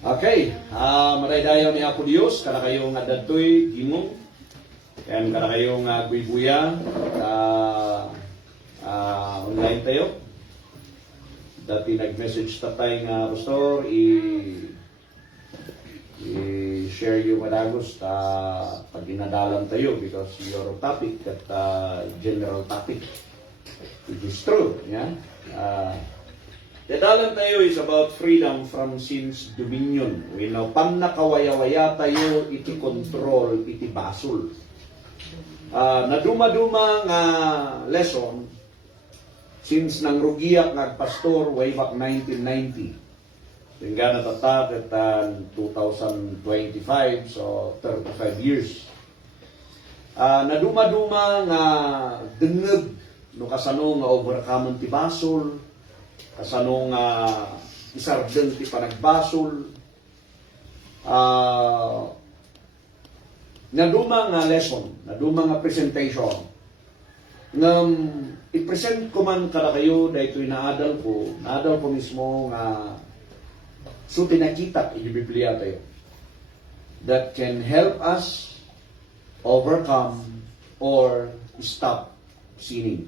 Okay, maray dayon ni Apo Dios, kada kayong adadtoy gimong, kaya kada kayong guibuya, online tayo. Dati nag-message tatay nga, Pastor, i-share yung madagos pag inadalan tayo because your topic at general topic, which is true. Yeah? Dadalan tayo is about freedom from sin's dominion. We know, pang nakawaya-waya tayo, iti control, iti basol. Naduma-duma nga lesson, since nang rugiyak nagpastor way back 1990. Hingga natatat at 2025, so 35 years. Naduma-duma nga dengeg no kasano nga overcome ti basol, kasano nga isarden ti panagbasol. Naduma nga lesson, naduma nga presentation. Ngam i-present ko man kada kayo dahil ito'y naadal ko mismo nga so pinakita yung Biblia tayo that can help us overcome or stop sinning.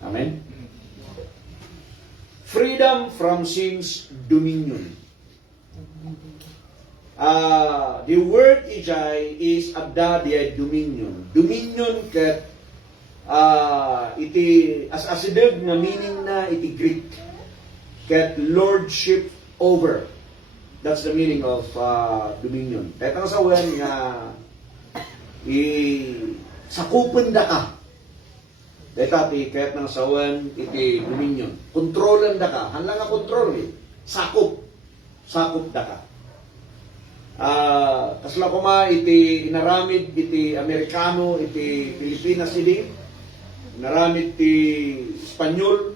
Amen? Freedom from sin's dominion. The word ijay is abda diay dominion. Dominion ket iti as-asideg nga meaning na iti Greek ket lordship over. That's the meaning of dominion. Ket ang sawen nga sakupen da ka. Dati ket nang sawen iti dominion. Kontrolan da ka. Hanlang nga kontrol sakop da ka. Kasla ko ma iti inaramid iti Amerikano iti Pilipinas idi inaramid iti Espanyol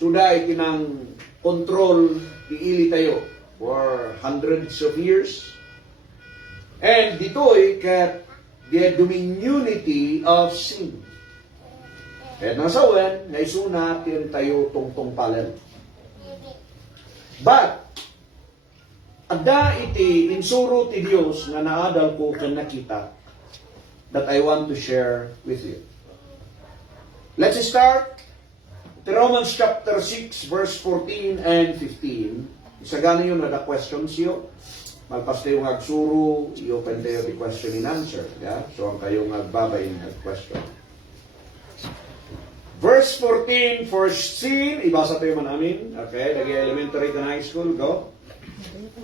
suda iti nang control iili tayo for hundreds of years and ditoy ket the dominionity of sin ket nasawen nga isuna tin tayo tungtong palen but ada iti insuro ti Dios nga naadal ko ken nakita that I want to share with you. Let's start Romans chapter 6 verse 14 and 15. Isagana yun na the questions yo. Malpas tayo nga agsuro, i-open tayo the question and answer. Yeah? So ang kayo nga agbabay ng question. Verse 14, for sin, ibasa tayo man namin. Okay, lagi elementary to high school, go.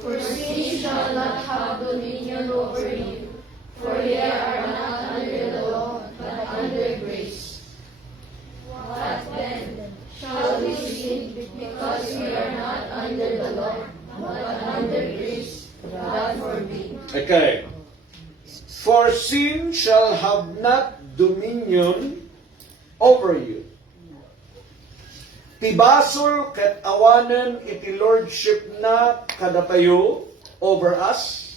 For sin shall not have dominion over you, for ye are not under the law, but under grace. What then? Shall we sin because we are not under the law, but under grace? God forbid. Okay. For sin shall have not dominion over you. Tibasol ket awanen iti lordship na kadatayo over us.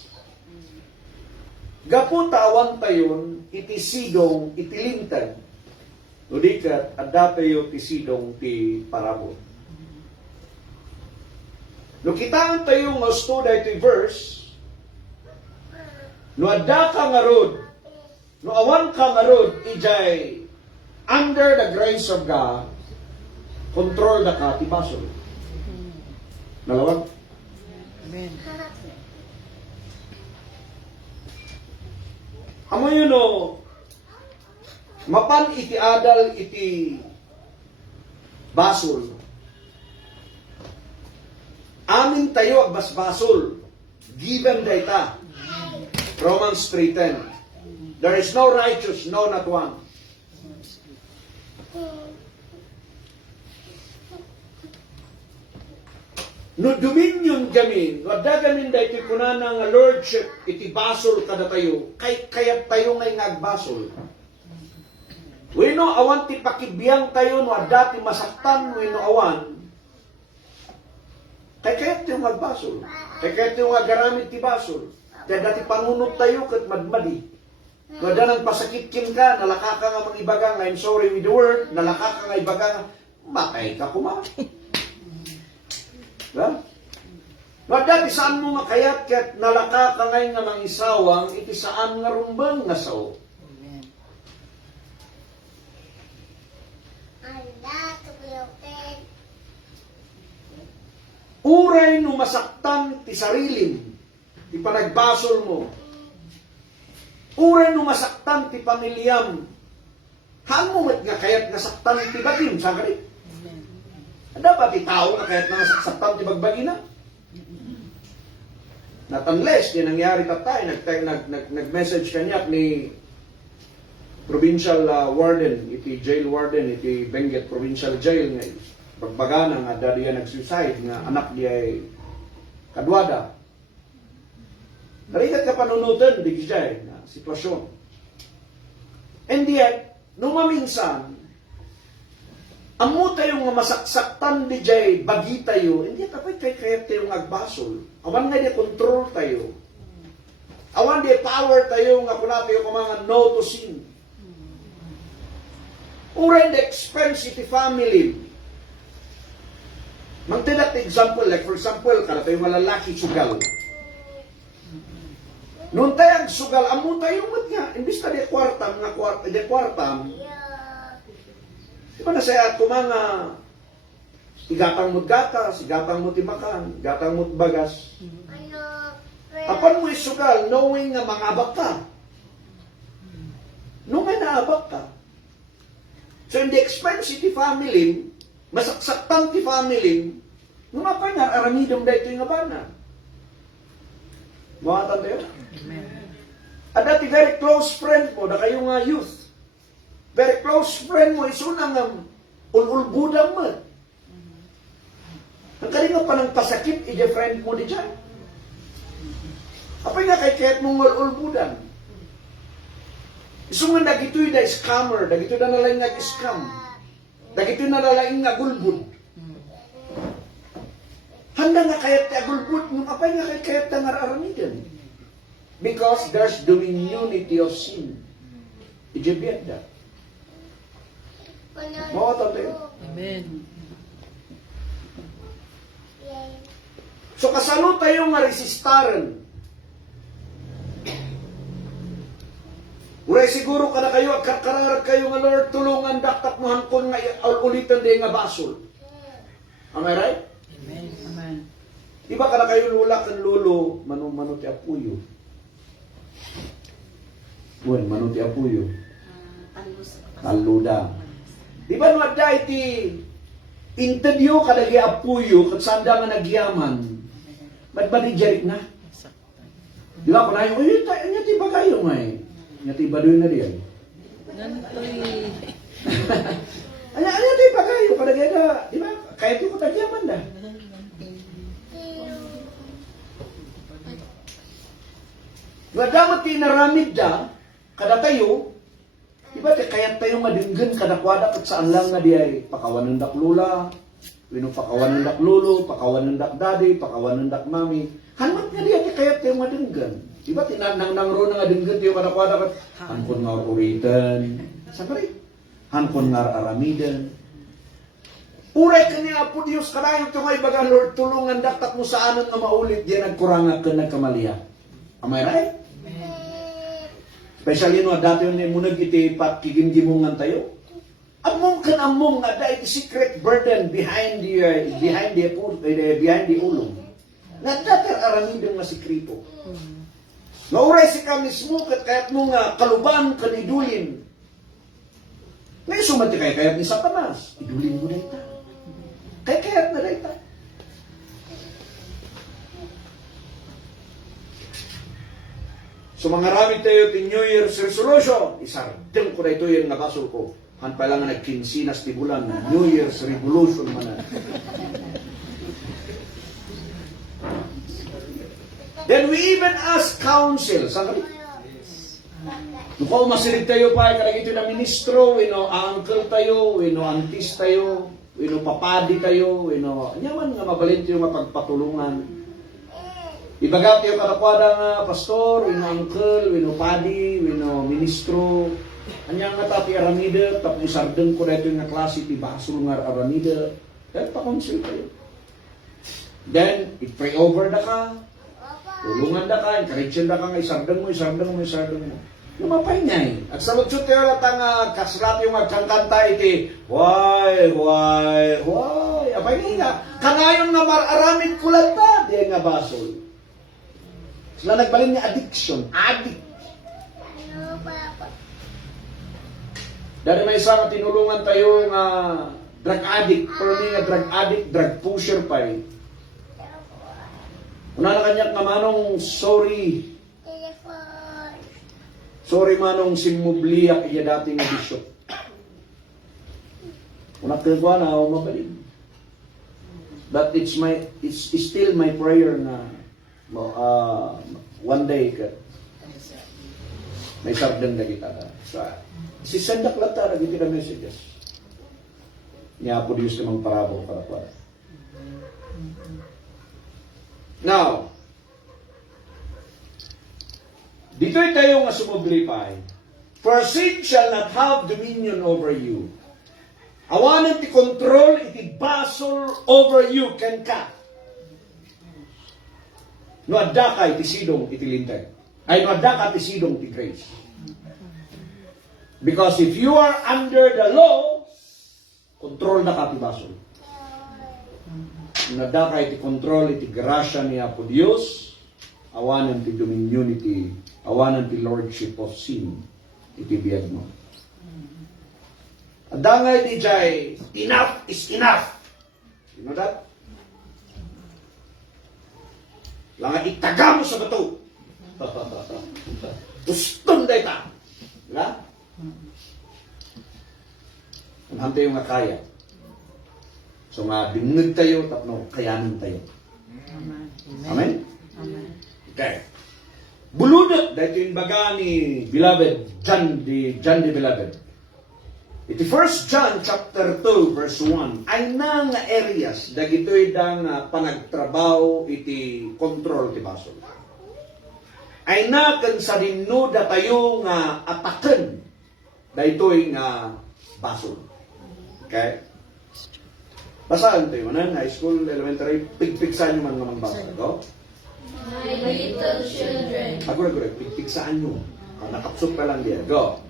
Gapu tawan tayon iti sidong iti lintag. Nudikat adda tayo ti sidong ti parabot. No kitaan tayo nga studa iti verse, no adda ka nga rod, no awan ka nga rod, ijay under the grace of God, control na ka, tibasol. Nalawag? Amen. Amo yun o, mapan iti adal iti basol. Amin tayo agbasbasol. Given data. Romans 3:10. There is no righteous, no not one. No dominion gamin, wadda gamin da iti kunana nga lordship, iti basol kada tayo, kaya tayo ngay ngagbasol. Wino awan ti pakibiyang tayo, no adda ti masaktan, wino awan, kaya tayo ngagbasol. Kaya tayo ngagaramit ti basol. Kaya dati panunot tayo kat madmadi. Wadda nang pasakitkin ka, nalaka ka nga mga ibaga, I'm sorry with the word, nalaka ka nga ibaga, matay ka kuma. Diba? Dati saan mo makayat kat nalaka ka ngay nga mang isawang, iti saan nga rumbang nga sao. Uray no masaktan ti sarilim, ti panagbasol mo. Uray no masaktan ti pamilyam. Haan mo mat nga kayat nasaktan ti bagim, sagari? Ada ba ti tao nga kayat nasaktan ti bagbagina? Not unless, yung nangyari tatay, nag-message kanya ni provincial warden, iti jail warden, iti Benguet Provincial Jail nga, pagbagana nga, dali yan nag-suicide, nga anak niya ay kadwada. Narigat ka panunutan, di siya na sitwasyon. And yet, nung maminsan, amo tayo nga masaksaktan di jay bagi tayo, hindi tapay kaya tayo nga agbasol. Awan nga di control tayo. Awan di power tayo nga kuna tayo kumanga no to sin. Uray the expense iti family. Magtidak example, like for example, kada tayo malalaki sugal. Noon tayo ang sugal, amo tayo mat nga, imbis na di kwartam, di ba na saya kumanga igatang mo't gatas, igatang mo't imakan, igatang mo't bagas. Apan mo isugal, knowing nga mangabak ka. Nung may naabak ka. So in the expense ti family, masaksaktan ti family, nung apa nga, aramidom da ito yung abana. Mga tayo? Ada ti very close friend mo, na kayo nga youth. Very close friend mo, isunang ululbudang mo. Ang kalinga pa ng pasakit, ija friend mo di dyan. Apay nga kay kahit mong ululbudang. Isungan dagito'y da scammer, dagito'y da nalaing nga scam. Dagito'y na nalaing nga gulbud. Handa nga kayat ti agulbud, nung apay nga kayat ta nga aramidan. Because there's dominiunity of sin. Ija biyada. Mga tayo. Amen. So kasano tayo nga resistaran. Uray siguro kada kayo, agkararat kayo nga Lord, tulungan daktak mo hangkon nga ulitan din nga basol. Am I right? Amen. Amen. Diba kada kayo lula kan lolo, mano ti apuyo. Buwan, mano ti apuyo. Taluda. Di ba nung adda iti interview kadagi apuyo kat sanda nga nagyaman, ba't ba di jerik na? Di ba kunayo, uy, niya ti bagayo nga eh. Niya ti badoy na diyan. Gantoy. Anya ti bagayo kadagi na, di ba? Kaya ti ko nagyaman na. Nadamat ti naramid da, kada kayo, diba kaya tayo madinggan kadakwada kat saan lang nga di ay pakawan ng daklula, pakawan ng daklulo, pakawan ng dakdadi, pakawan ng dakmami. Hanmat nga di ay kaya tayo madinggan. Diba tinanang ro nga dinggan tayo kadakwada kat hankon nga uritan. Sabari, hankon nga aramidan. Uray ka niya po Diyos, kalahin ito nga ibaga Lord, tulungan daktak mo sa anon nga maulit diyan nagkuranga ka nagkamaliya. Am I right? Especially no, dati yun munag iti pakigimgimungan tayo. Among kan among nga da iti secret burden behind the ulong. Nga dati aramidang nga sikrito. Nauray si ka mismo kahit mo nga kaluban kanidulin. Ngayon sumati kayat ni Satanas. Idulin mo na ita. Kayat na ita. So mga ramid tayo ti New Year's resolution, isardeng ko na ito yung nabasol ko. Han pa lang nga nagkinsinas ti bulan, New Year's revolution man na. Then we even ask counsel. Saan kami? Nung kung masilig tayo pa, karag ito na ministro, uncle tayo, aunties tayo, papadi tayo, anyaman nga mabalint yung mapagpatulungan. Ibagat yung kadakwada nga pastor, uncle, padi, ministro, Anyang nga ti aramida, tapos isardeng ko dito nga klase ti basol nga aramida. Dahil pa-consul kayo. Then, i-pray over na ka. Tulungan na ka, encourage na ka nga isardeng mo. Lumapay niya eh. At sa lutsut kayo latang kasrat yung magkantanta iti, why. Apay nga, kanayon nga mararamid kulat ta, di nga basol. Sila nagbalin niya addiction, addict. Dahil may isang tinulungan tayo nga drug addict, pero nga drug addict, drug pusher pa eh. Una na kanyak nga manong sorry manong simubliak iya dating bishop. Una kagwa na ako mabalik. But it's still my prayer na one day may sabdang na kita. So, si sendak lata na kita messages. Niya po Diyos namang parabo para. Now, dito tayo nga sumublipay. For sin shall not have dominion over you. Awanan ti control iti basol over you ken ka. No adda ka iti sidong iti linteg. Ay no adda ka iti sidong iti grace. Because if you are under the law, control na ka iti basol. No adda ka iti control iti grasya niya po Dios, awanan ti dominion iti awanan ti lordship of sin iti biyag mo. Adangay di jay, enough is enough. You know that? Langa itaga mo sa bato. Gustong day ta. Diba? Ang hantay yung nga kaya. So nga, bingig tayo, tapno, kayanin tayo. Amen. Amen? Amen. Okay. Bulunod, dahil yung baga ni Beloved, John the Beloved. Iti 1 John chapter 2 verse 1 ay nang areas dagitoy dang panagtrabaho iti control ti basol. Ay na ken sa dinuda tayo nga ataken daytoy nga basol. Okay? Basahan tayo man high school, elementary, pigpigsan nyo man naman basa ko. My little children, Agora, pigpigsaan nyo. Nakapsok pa lang diyan. Go.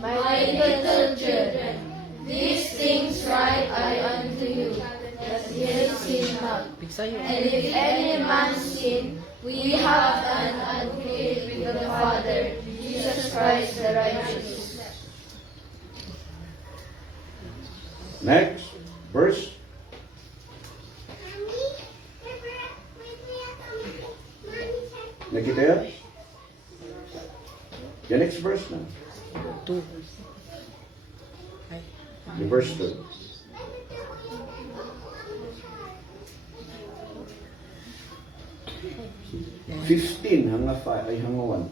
my little children, these things write I unto you, that ye sin not. Pigsayo. And if any man sin, we have an advocate with the Father, Jesus Christ the righteous. Next verse. Nakita yan? The next verse na. 2. Ay. The verse 2. Yan. 15 hanga 5 ay hanga 1.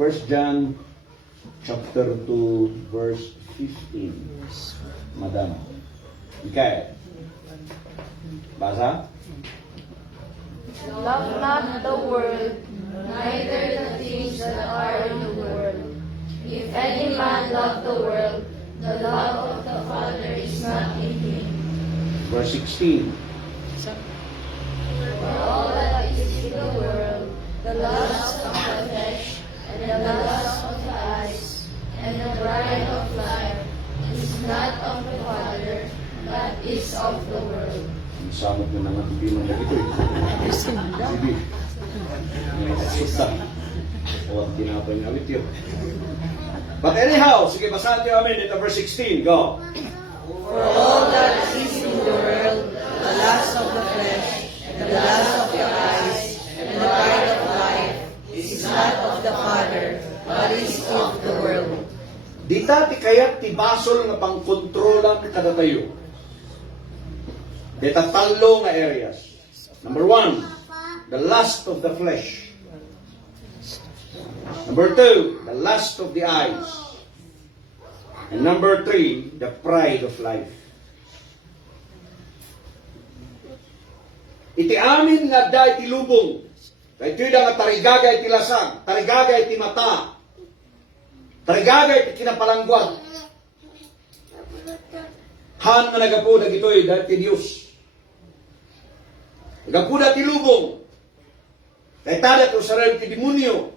1 John chapter 2 verse 15. Madam. Okay. Basa? Love not the world, neither the things that are in the world. If any man love the world, the love of the Father is not in him. Verse 16. Sa For all that is in the world, the lust of the flesh, and the lust of the eyes, and the pride of life, is not of the Father, but is of the world. Ang samot na nga tibinan na ito eh. Sibi. Susta. O ang tinapay niya awit yun. But anyhow, sige basahan niyo amin ito verse 16. Go. For all that is in the world, the lust of the flesh, and the lust of the eyes, and the pride of life, is not of the Father, but is of the world. Di ti kayat ti basol nga pangkontrolan kada tayo. Dita talo nga areas. Number 1, the lust of the flesh. Number 2, the lust of the eyes. And number 3, the pride of life. Iti amin nga da iti lubong. Iti da nga tarigaga iti lasag, tarigaga iti mata. Tarigagay ti kinapalangguan. Han nga nagapuda gitoy dati Dios. Nagapuda ti lubong. Kay tada to sarili ti demonyo.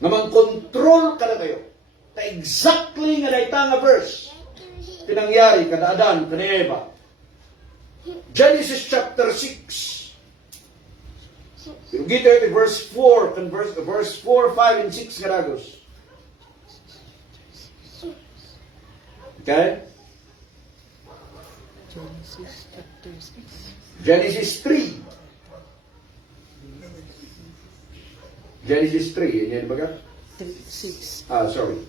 Nga mang-control ka na kayo. Ta exactly nga dayta nga verse. Pinangyari kada Adan, kada Eva. Genesis chapter 6. Pero gito ito verse 4, verse 4, 5, and 6 nga ragos. Okay? Genesis chapter 6. Genesis 3. Genesis 3. Yan ba ka? 6. Sorry.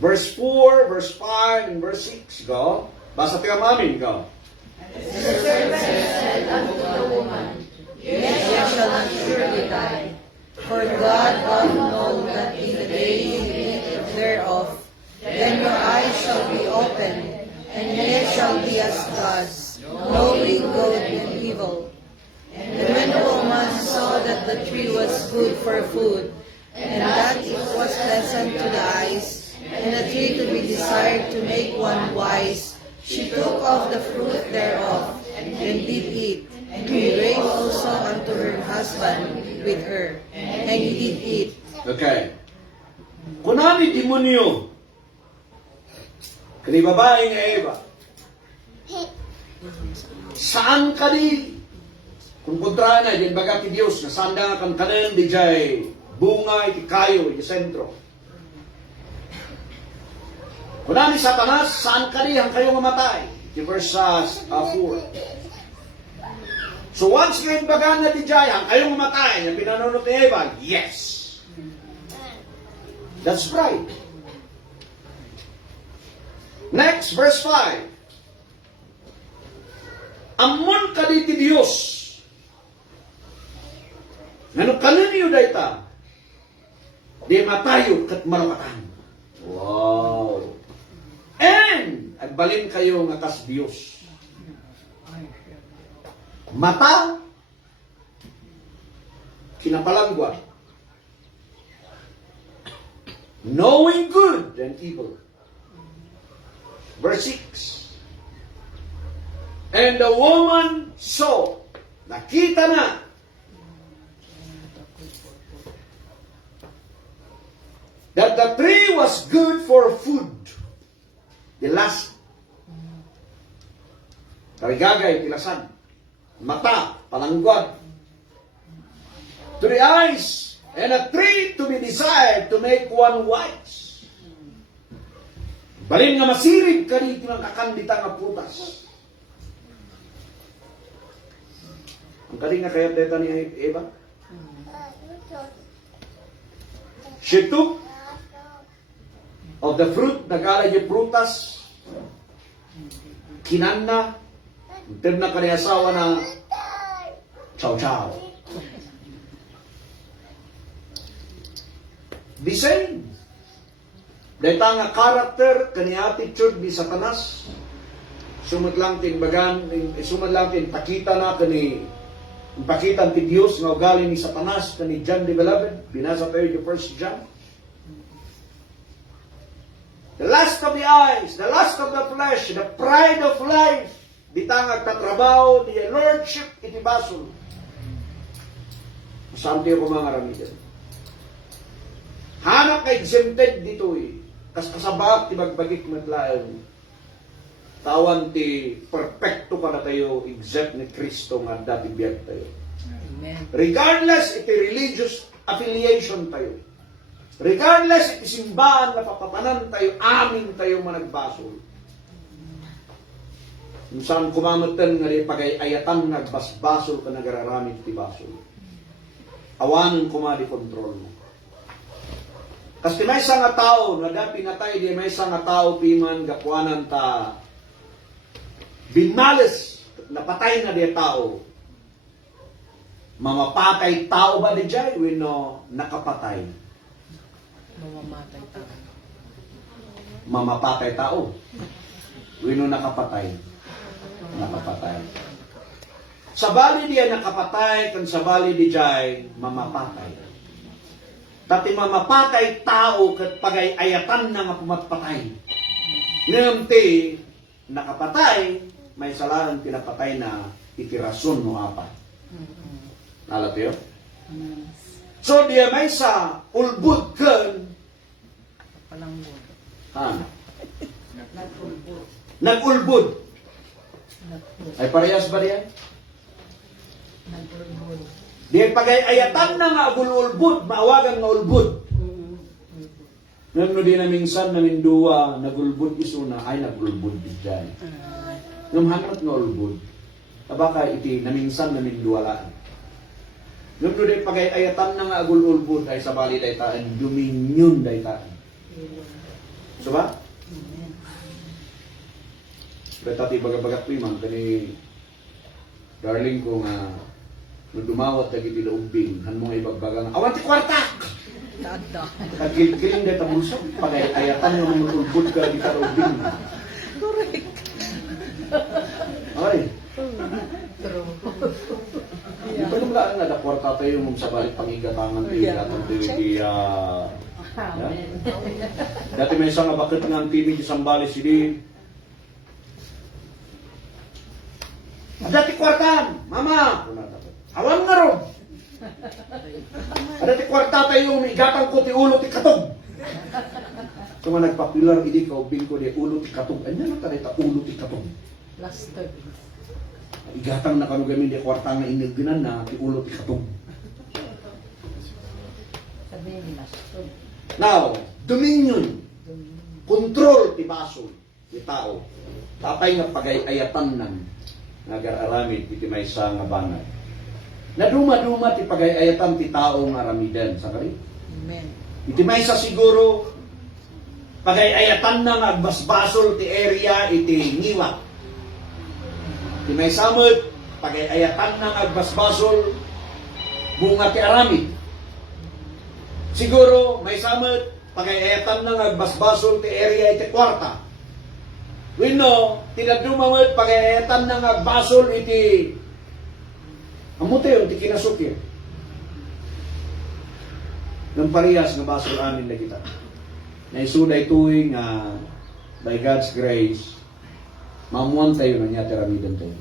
Verse 4, verse 5, and verse 6. Go. Basa tayo mamin. Go. The serpent said unto the woman, Ye shall not surely die. For God doth know that in the day you eat thereof, then your eyes shall be opened, and ye shall be as gods, knowing good and evil. And when the woman saw that the tree was good for food, and that it was pleasant to the eyes, and a tree to be desired to make one wise, she took of the fruit thereof, and did eat, and gave also unto her husband with her, and he did eat. Okay. Kunani demonyo. Kani babae nga Eva. Saan ka di? Kung kontra na, din baga ti Diyos, nasanda nga kan kanan di jay bunga iti kayo, iti sentro. Kunani Satanas, saan ka di hang kayo nga matay? Iti verse 4. So once ngayon baga na di jay, hang kayo nga matay, yung pinanunod ni Eva, yes. That's right. Next, verse 5. Amon ka di ti Diyos. Ngano kanan niyo dayta? Di matayo kat marapatan. Wow. And, agbalin kayo nga kas Diyos. Mata, kinapalangwa. Knowing good and evil. Verse 6. And the woman saw, nakita na, that the tree was good for food. The last. Tarigagay, tilasan. Mata, palangguad. To the eyes, and a tree to be desired to make one wise. Balin nga masirib ka dito ng kakandita nga putas. Ang kaling nga kaya teta ni Eva? She took of the fruit, nagala yung prutas, kinana, until na kani asawa na chow-chow. The same. Dahil nga karakter, kani attitude ni Satanas, sumadlang tin pakita na kani, pakita ti Diyos nga ugali ni Satanas, kani John the Beloved, binasa tayo yung 1 John. The lust of the eyes, the lust of the flesh, the pride of life, bitang agtatrabaho, the lordship, iti basol. Saan tayo kumangaramitin? Hanap ka exempted dito eh. Kasabak ti magbagik matlaon. Tawan ti perfecto ka na tayo, exempt ni Kristo nga dati biyag tayo. Amen. Regardless iti religious affiliation tayo. Regardless iti simbahan na papatanan tayo, amin tayo managbasol. Kung saan kumamatan nga rin pagayayatan nagbasbasol ka nagararamit ti basol. Awanan kumadi kontrol mo. Kasi may isang nga tao, nga dati pinatay, di may isang nga tao, piman, gapuanan ta, binales, napatay na di tao. Mamapatay tao ba di jay? Wino, nakapatay. Mamamatay tao. Mamapatay tao. Wino, nakapatay. Nakapatay. Sa bali diya nakapatay, kan sa bali di jay, mamapatay. Tati mamapatay tao kat pagayayatan na nga pumatpatay. Ngayon ti nakapatay, may salaran pinapatay na itirason no apa. Nalat yun? So diya may sa ulbud ken Palangbod. nag-ulbud. Ay parehas ba diyan? Diyan pagayayatan na nga ulbud, maawagan nga ulbud. Nang no di na minsan namin duwa nagulbud isuna ay nagulbud diyan. Nung hanot nga ulbud, tabaka iti naminsan namin duwalaan. Nung no di pagayayatan na nga ulbud ay sabali daytaan, dominion daytaan. So ba? Betati baga-bagat ko man kani darling ko nga nung dumawat lagi ti laumbing, han mo nga ibagbaga nga, awan ti kwarta! Dada. Kagil-giling dahil tamusok, pag-ayatan mo ng ulbud ka di ta laumbing. Correct. Ay, True. di ba nung laan nga, da kwarta tayo mong sa balik pangigatangan ti atong ti dati may isang abakit nga ang TV di Sambales sili. Dati kwartan, mama! Awan nga ron! Dati kwarta tayo, igatang ko ti ulo ti katog. So nga nagpapilar, hindi ka ubing ko di ulo ti katog. Ano na tayo ta ulo ti katog? Plaster. Igatang na kanu gamin di kwarta nga inignan na ti ulo ti katog. Sabihin nila. Now, dominion, control ti baso ti tao. Tapay nga pagayayatan ng nagararamid iti maysa nga banay. Naduma-duma ti pagayayatan ti tao nga aramidan, sakari? Amen. Iti maysa siguro pagayayatan na nga agbasbasol ti area iti ngiwa. Iti maysa met pagayayatan na nga agbasbasol bunga ti aramid. Siguro may samet pagayayatan na nga agbasbasol ti area iti kwarta. We know, tinadumamit pagayayatan na nga basol iti amuteo, iti kinasukir. Nang parehas nga basol amin na kita. Naisuday tuwing by God's grace, mamuan tayo na niya teramidan tayo.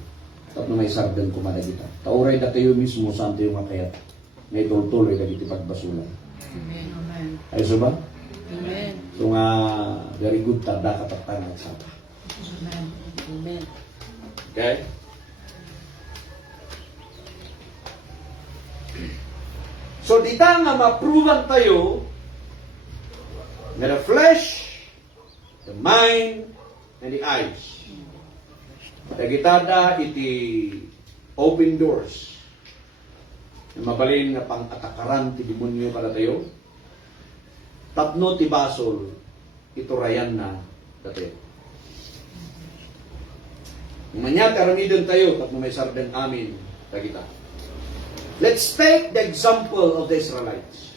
Tapos na may sardan kumada kita. Tauray na tayo mismo saan tayo makayat. May tultuloy ka dito pagbasulan. Amen. Amen. Ay so ba? Amen. So nga, very good tanda kataktangan sa ta. Amen. Amen. Okay? So, di ta nga ma-proven tayo na the flesh, the mind, and the eyes. Tagitada iti open doors. Na mabalin nga pang-atakaran ti demonyo kada tayo. Tapno ti basol, iturayan na dati. Manya karamidon tayo, tapno may sarden amin, tagita. Let's take the example of the Israelites.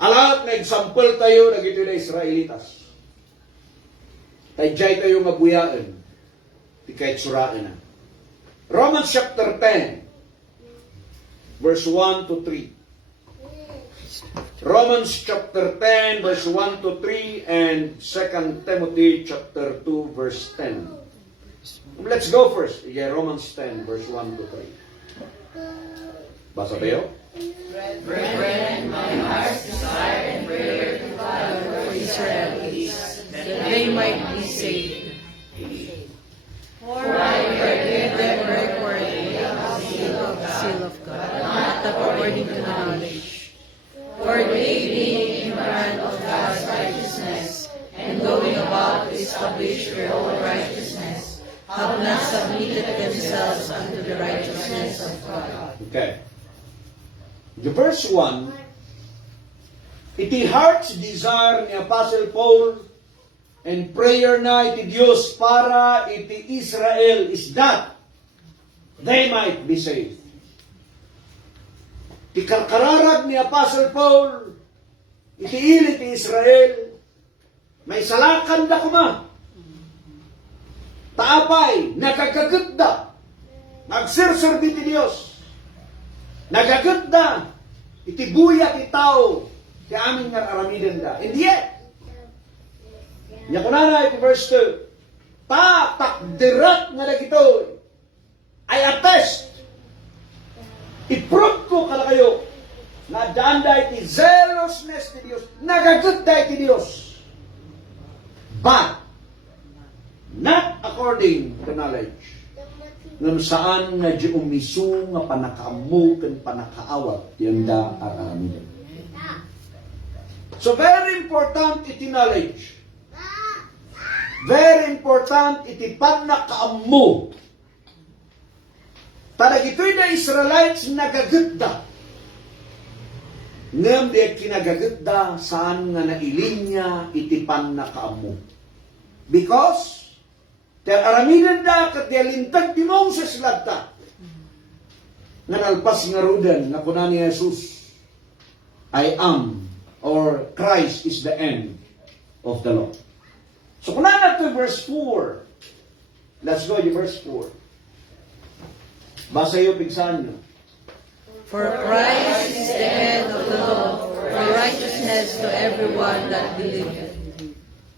Alat na example tayo na gito na Israelitas. Tayjay tayo mabuyaan. Di kahit suraan na. Romans chapter 10, verse 1 to 3. Romans chapter 10, verse 1 to 3, and 2 Timothy chapter 2, verse 10. Let's go first. Yeah, Romans 10, verse 1 to 3. Basa tayo? Brethren, my heart's desire and prayer to God for Israel is that they might be saved. For I heard them record the seal of God, not according to knowledge. For they being ignorant of God's righteousness, and going about to establish their own righteousness, have not submitted themselves unto the righteousness of God. Okay. The verse 1, iti heart's desire ni Apostle Paul and prayer na iti Diyos para iti Israel is that they might be saved. Iti karkararag ni Apostle Paul, iti ilit ti Israel, may salakan da kuma. Taapay, nagagaganda, nagsirserbi ti Diyos. Nagaganda, iti buya ti tao, ti amin nga aramiden da. And yet, niya kunana iti verse 2, takdirat nga dagito, ay attest, i-prove ko kala kayo, na danda iti zealousness ti Dios, nagaganda iti Dios. But, not according to knowledge. Ngam saan nga di umisu nga panakaamu ken panakaawat yanda aramiden. So very important iti knowledge. Very important iti panakaamu. Taragitoy na Israelites nagaganda. Ngam di kinagaganda saan nga nailinya iti panakaamu. Because kaya araminan da kat lintag di Moses lagta. Nga nalpas nga rudan nga kuna ni Jesus, I am, or Christ is the end of the law. So kuna na to verse 4. Let's go to verse 4. Basa yung pigsan nyo. For Christ is the end of the law, for righteousness to everyone that believeth.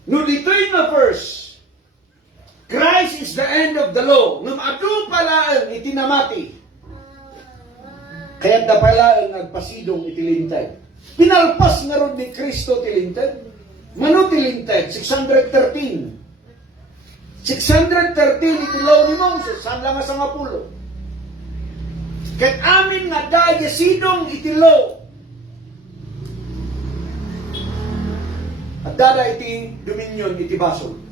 No, dito'y na verse. Christ is the end of the law. Ngam adu palaan itinamati. Kaya da palaan nagpasidong itilintag. Pinalpas nga ron ni Kristo tilintag. Mano tilintag? 613. 613 iti law ni Moses. Saan lang sa ngapulo? Kat amin nga daya sidong iti law. At dada iti dominion iti basol.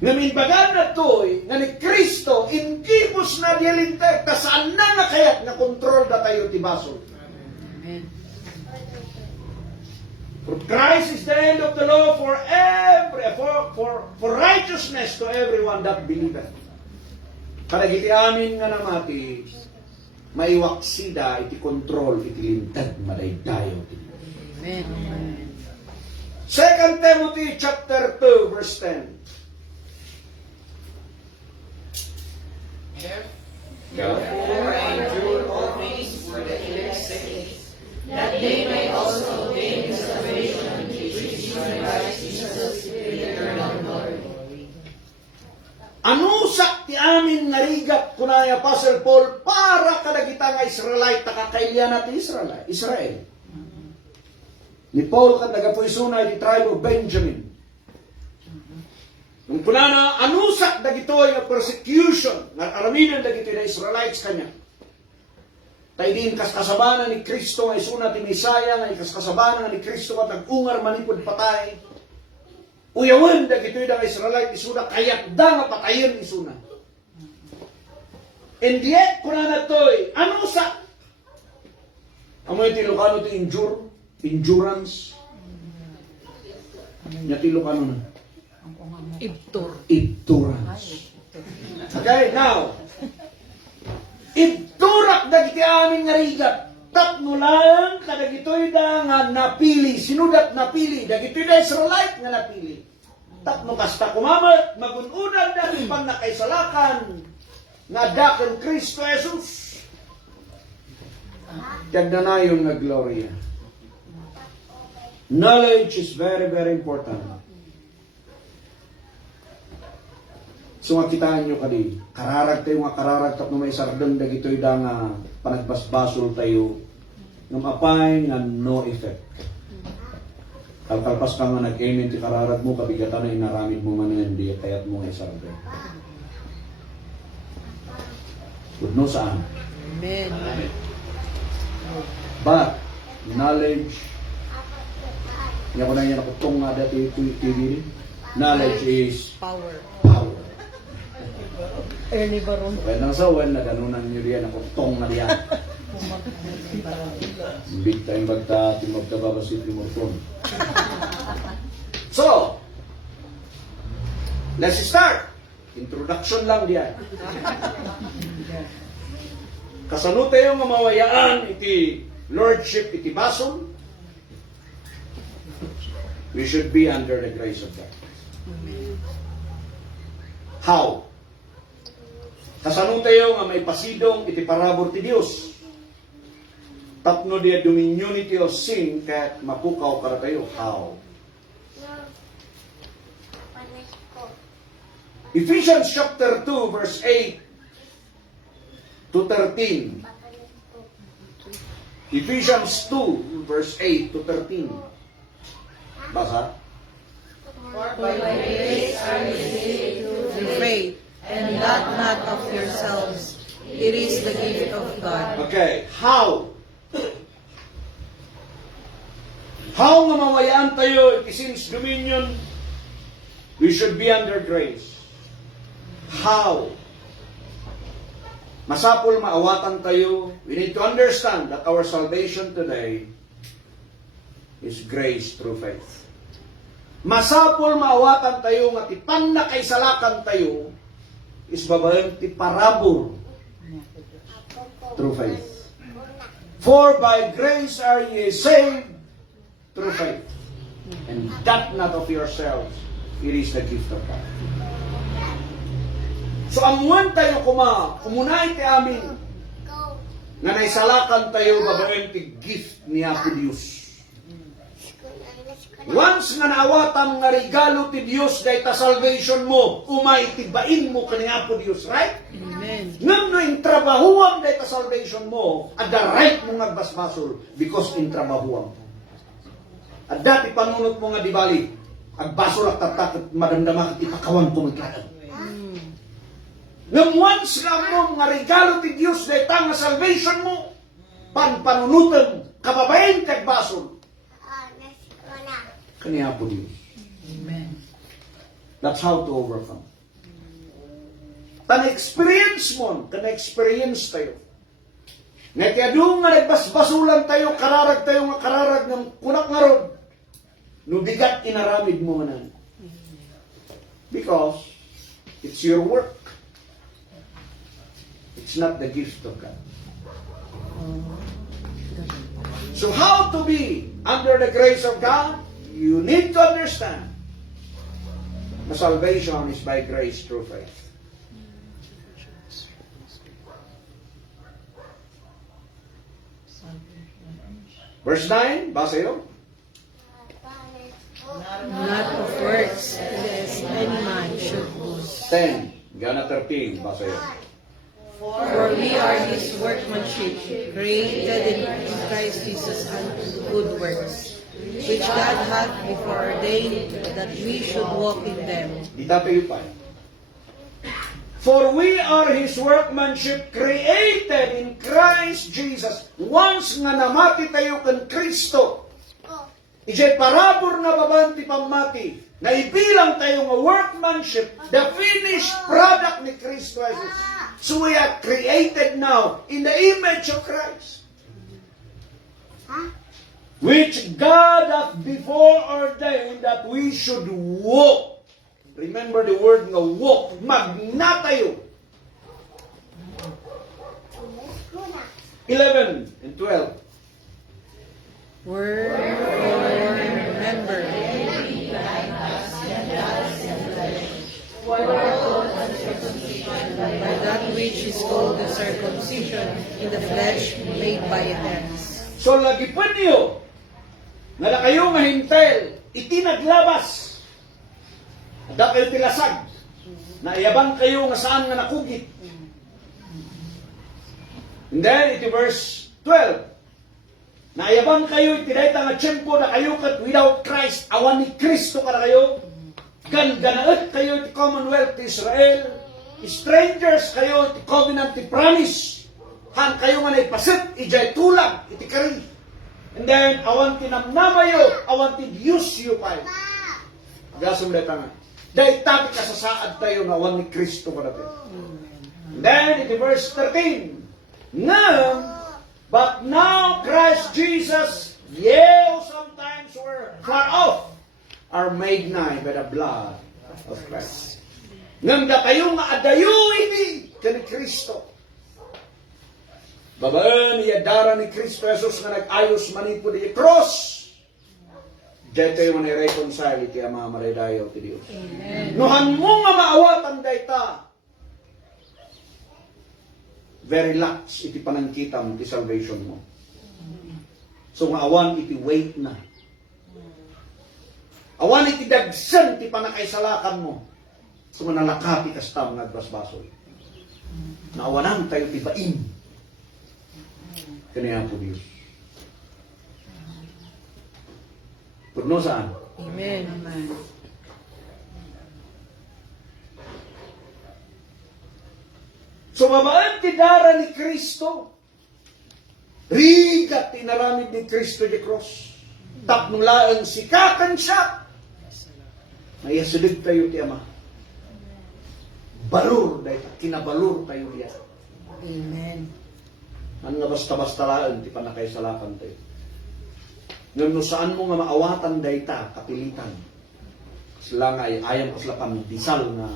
Ngamin bagan na to'y, nga ni Kristo, inkipos na dialintag, kasaan na nga kayat na kontrol da tayo ti basol. Amen. For Christ is the end of the law for righteousness to everyone that believeth. Karagiti amin nga namati, maiwaksida iti kontrol iti lintag madaydayo. Amen. 2 Timothy chapter 2 verse 10. Therefore I endure all things for the elect's sake, that they may also obtain the salvation which is in Christ Jesus with eternal glory. Ano sa ti amin narigat kunay Apostle Paul para kadagita nga Israelite takakailyan natin Israel. Ni Paul kad nagapuysuna di tribe of Benjamin. Nung kunana anusak dagitoy nga persecution nga araminan dagitoy na Israelites kanya. Tay din kasabanan ni Kristo nga isuna ti Misaya nga kasabanan ni Kristo nga tag-ungar manipod patay. Uyawan dagitoy da Israelite isuna kayat da nga patayon isuna. And yet kunana toy anusak amoy ti Ilocano ti endurance. Nya ti Ilocano na. Ignorance. Okay, now, igturak dagiti amin nga rigat. Tapno lang kadagitoy da nga napili, sinudat napili, dagitoy da Israelite nga napili. Tapno kasta kumamat, magununan da pang nakaisalakan, nga daken Kristo Jesus. Ganda na yung nga gloria. Knowledge is very, very important. So makitaan nyo kadi, kararag tayo nga kararag tapno may sardeng dagitoy da nga panagbasbasol tayo ng apay nga no effect. Kalkalpas ka nga nag-amen ti kararag mo, kabigatan na inaramid mo man yan, di kayat mo nga isardeng. Udno saan? Amen. But, knowledge, nga ko na yan ako tong nga dati TV, knowledge is Power. power. Early baron. Kaya nang sawan, naganunan nyo riyan ako tong nga riyan. Big time bagta, timog ka babasit timorton. So, let's start. Introduction lang diyan. Kasano tayo nga mawayaan iti lordship iti bason? We should be under the grace of God. How? Kasano tayo nga may pasidong iti parabor ti Dios? Tapno dia dominionity of sin kaya mapukaw para tayo. How? Ephesians chapter 2 verse 8 to 13. Ephesians 2 verse 8 to 13. Basa? For by grace are you saved through faith, and that not of yourselves. It is the gift of God. Okay, how? How nga mamayaan tayo, since dominion, we should be under grace. How? Masapol maawatan tayo. We need to understand that our salvation today is grace through faith. Masapol maawatan tayo nga tipan na kay salakan tayo is babaeng ti parabor through faith. For by grace are ye saved through faith. And that not of yourselves, it is the gift of God. So amuan tayo kumunay ti amin nga naisalakan tayo babaeng ti gift ni Apo Dios. Once nga naawatan nga regalo ti Dios dayta salvation mo, umay tibain mo kani Apo Dios, right? Amen. Ngam no in trabahuam dayta salvation mo, at the right mo nga basbasol because in trabahuam. At dati panunot mo nga di bali, agbasol at tatak madamdama at ipakawan pumiklaan. Ngam once nga mo nga regalo ti Dios dayta nga salvation mo, panunutan kababain kag basol. Kaniya po Diyos. Amen. That's how to overcome. Tan-experience mo, kan-experience tayo. Netiyadung nga nagbasbasulan tayo, kararag tayo nga kararag ng kunak nga rod. Nubigat inaramid mo manan. Because it's your work. It's not the gift of God. So how to be under the grace of God? You need to understand the salvation is by grace through faith. Verse 9, basa yun. Not of works, lest any man should boast. 10, Gana 13, basa yun. For we are His workmanship, created in Christ Jesus unto good works, which God hath before ordained that we should walk in them. Di tayo pa. For we are His workmanship created in Christ Jesus. Once nga namati tayo kan Kristo, ijay parabor na babanti pamati, na ibilang tayo nga workmanship, the finished product ni Kristo Jesus. So we are created now in the image of Christ, which God hath before ordained that we should walk. Remember the word nga walk. Magna tayo. 11 and 12. Wherefore, remember, by that which is called the circumcision in the flesh made by hands. So lagi pa niyo, nga kayo nga hintel, itinaglabas. Ada kayo tilasag. Naiyabang kayo nga saan nga nakugit. And then, iti verse 12. Naiyabang kayo, itinayta nga tiyempo na kayo kat without Christ, awan ni Kristo ka na kayo. Ganaet kayo iti Commonwealth ti Israel. Strangers kayo iti covenant ti promise. Han kayo nga naipasit, ijay tulang, iti kari. And then, awan tinamnamayo, awan ti Diyos yu payo. Gasum deta nga. Dahil tapi kasasaad tayo nga awan ni Kristo ka natin. And then, iti verse 13. Now, but now Christ Jesus, ye sometimes were far off, are made nigh by the blood of Christ. Ngam da kayo nga adayo ini kani Kristo. Babaan iyadara ni Kristo Jesus nga nag-ayos manipod di cross. Diyan tayo mani-reconcile iti ama maraydayo ti Dios. Nuhan mo nga maawatan dayta. Very lax iti panangkitam ti salvation mo. So nga awan iti wait na. Awan iti dagsan ti panakaisalakan mo. So nga nalakati kas tao nga agbasbasoy. Naawanan tayo ti bain. Kaniya po Diyos. Pudno saan? Amen. So mabaan ti dara ni Kristo. Rigat ti naramid ni Kristo di cross. Tapnulaan sikakan siya. Naiyasulid tayo ti Ama. Balur dahil kinabalur tayo diya. Amen. Ano nga basta-basta laan ti panakaisalakan tayo. Ngayon no saan mo nga maawatan dayta kapilitan. Sila nga ay ayam ko sila pandisal na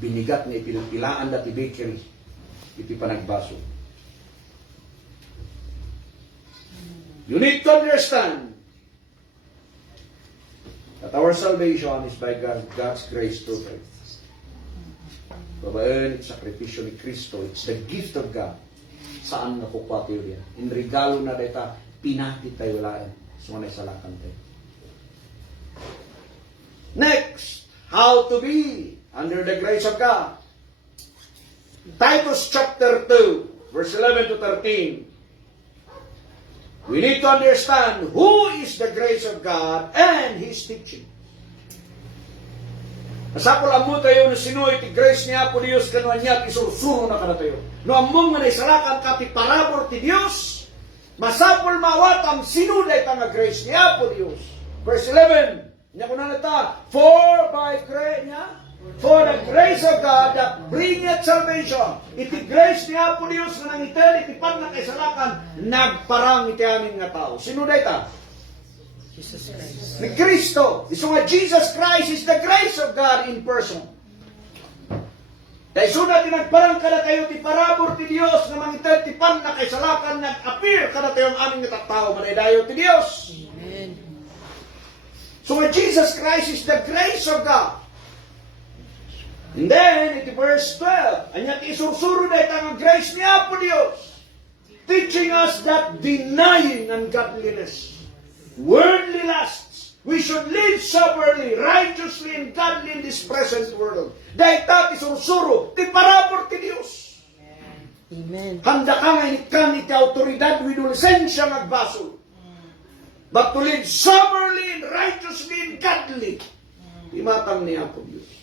binigat nga ipinapilaan dati bakery. Iti panagbaso. You need to understand that our salvation is by God's grace through faith. Babaen, it's sakripisyo ni Kristo. It's the gift of God. Saan nakukuha tayo yan? In regalo na dita, pinakit tayo lain. So, salakan tayo. Next, how to be under the grace of God. Titus chapter 2, verse 11 to 13. We need to understand who is the grace of God and His teaching. Nasapol amo tayo no sinuoy ti grace niya po Dios kanwa niya ti sursuro na kada tayo. No among nga naisalakan ka ti parabor ti Dios, masapol mawatam sinuday ta nga grace niya po Dios. Verse 11, niya kuno nata, for the grace of God that bringeth salvation. Iti grace niya po Dios nga nangitel iti pagnakaisalakan nagparang iti amin nga tao. Sinuday ta? Jesus Christ. Ni Kristo. Iso nga Jesus Christ is the grace of God in person. Dahil suna tinagparang kada tayo ti parabor ti Dios nga mangitel ti pagnakaisalakan nag-appear kada tayo ang aming nga tao manaydayo ti Dios. Amen. So when Jesus Christ is the grace of God. And then, iti verse 12, anya ti isursuro na itang grace niya po Dios, teaching us that denying ungodliness, worldly lusts, we should live soberly, righteously, and godly in this present world. Dahil ta ti sursuro, ti parabor ti Dios. Amen. Handa ka nga inikan iti autoridad with lisensya magbasol. But to live soberly, and righteously, and godly. Imatang niya po Dios.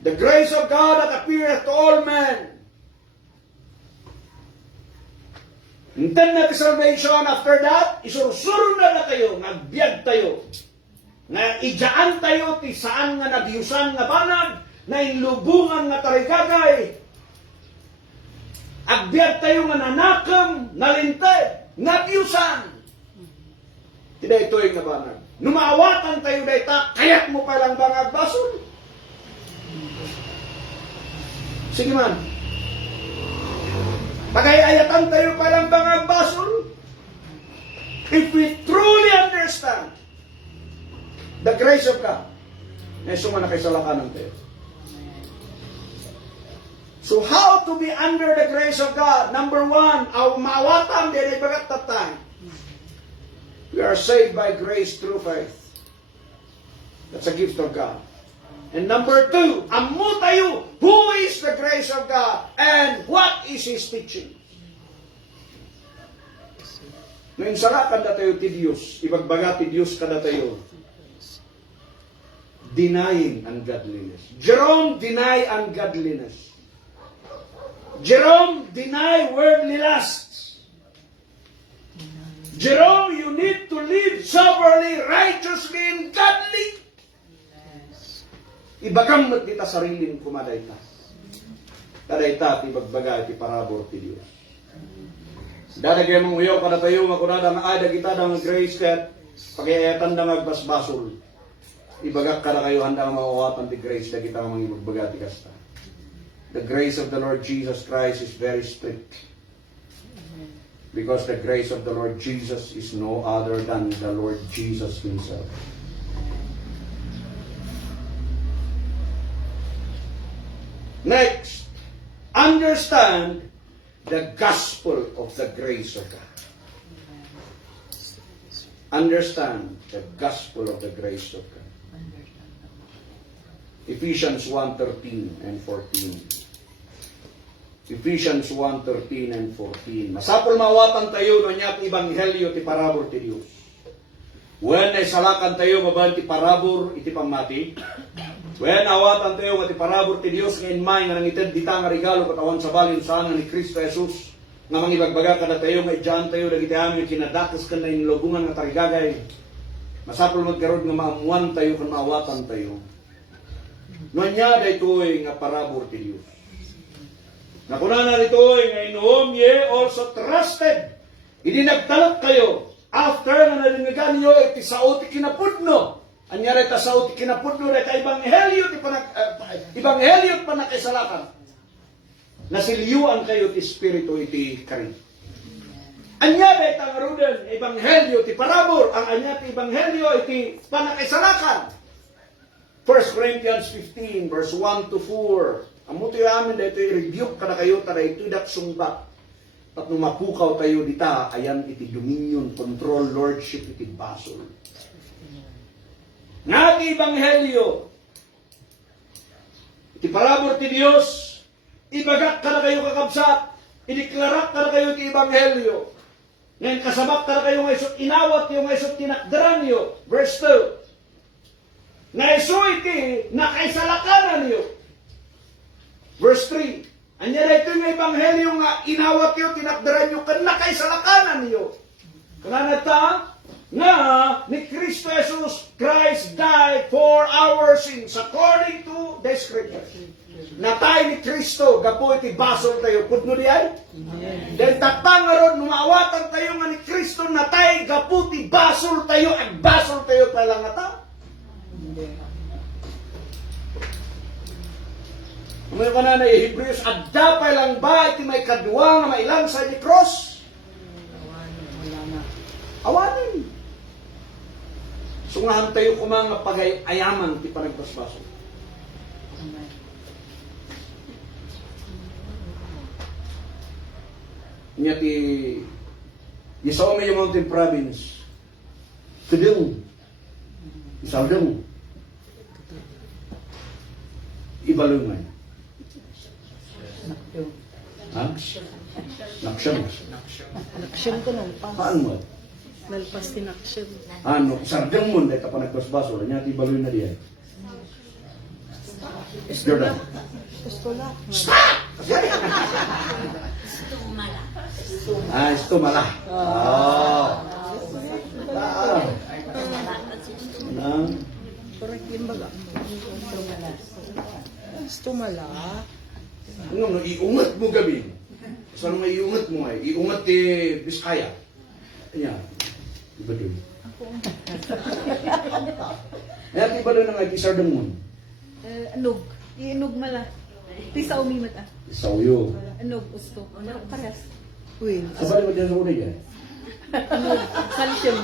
The grace of God that appeareth to all men. Intend na salvation after that, isursuro na tayo, nagbiag tayo. Na ijaan tayo, ti saan nga nabiyusan nga banag, na inlubungan nga tarigagay. Agbiag tayo nga nanakam, nalinte, nabiyusan. Tidak ito yung nga banag. Numaawatan tayo dayta, kaya't mo palang bangag basol. Sige man. Pagayayatan tayo palang bangag basol. If we truly understand the grace of God, na suma na kay salakanan tayo. So how to be under the grace of God? Number one, ang maawatan din ay bagat tatay. We are saved by grace through faith. That's a gift of God. And number two, amo tayo, who is the grace of God and what is His teaching? Ngayon sarakan na tayo ti Diyos, ibagbaga ti Diyos kada tayo. Denying ungodliness. Jerome deny ungodliness. Jerome deny worldly lusts. Jerome, you need to live soberly, righteously, and godly. Ibagamot kita sariling kumadayta. Kadayta, ibagbaga, iti parabor ti Diyos. Dadagay mong uyaw kada tayo, makunada nga ada kita ng grace kat, pagayatan na magbasbasol. Ibagak kada kayo handa nga mawawatan ti grace na kita nga ibagbaga ti kasta. The grace of the Lord Jesus Christ is very strict. Because the grace of the Lord Jesus is no other than the Lord Jesus Himself. Next, understand the gospel of the grace of God. Understand the gospel of the grace of God. Ephesians 1:13 and 14. Ephesians 1:13 and 14. Masapol mawatan tayo no niya ti ebanghelyo ti parabor ti Dios. When ay salakan tayo maban ti parabor iti pamati. When awatan tayo ti parabor ti Dios ngayon may nga nangited dita nga regalo katawan sa balin sana ni Kristo Jesus nga mangibagbaga kada tayo nga idyan tayo dagiti amin kinadakas kan na inlobungan nga tarigagay. Masapol magkaroon nga maamuan tayo kan maawatan tayo. No niya daytoy nga parabor ti Dios. Nakunana nito'y nga inuom ye also trusted. Hindi nagtalak kayo. After na nalingigan niyo, iti sao ti kinapudno. Anyari ta sao ti kinapudno, na ka ebanghelyo ti panakaisalakan. Nasiliyuan kayo ti Espiritu iti karin. Anyari ta nga ruden, ebanghelyo ti parabor. Ang anya ti ebanghelyo iti panakaisalakan. 1 Corinthians 15, verse 1 to 4. Amo tayo amin dito i-rebuke kada kayo tada ito dak sungbat. At nung mapukaw tayo dita, ayan iti dominion, control, lordship, iti basol. Nga ti ebanghelyo, iti parabor ti Dios, ibagak kada kayo kakabsat, idiklarak kada kayo ti ebanghelyo. Ngayon kasabak kada kayo nga isot inawat, yung nga isot tinakdaran nyo. Verse 2. Nga iso iti nakaisalakanan nyo. Verse 3. Anya na ito yung ebanghelyo nga inawat nyo, tinakdaran nyo, kanla kay salakanan nyo. Kananata, nga ni Kristo Jesus, Christ died for our sins according to the Scriptures. Natay ni Kristo, gapo iti basol tayo. Pudno di ay? Then tatang ron, numawatan tayo nga ni Kristo, natay, gapo ti basol tayo, ag basol tayo palang ata. Ngayon ka na Hebrews, adapay lang ba iti may kadwa nga mailang sa di cross? Awanin. Sungahan tayo kumanga pag-ayaman ti panagpaspaso. Nya ti isaw may yung mountain province. Tudong. Isawdong. Ibalungan. Ha? Naksyam. Naksyam ko nung pas. Paano mo? Nalpas tinaksyam. Ano? Sardang mo, dahil ka pa nagpasbaso. Niya, tibaloy na diyan. Jordan. Estola. Stop! Estumala. Oh. Correct yun baga. Estumala. Ano, iungat mo gabi. Saan mo iungat mo ay? Iungat ti Biskaya. Kanya, iba doon. Kaya iba doon ang isardang mo. Anog. Iinog mala. Tisa umimat ah. Isawyo. Anog, usto. Parehas. Uy. Sabali mo dyan sa una dyan? Anog. Calcium.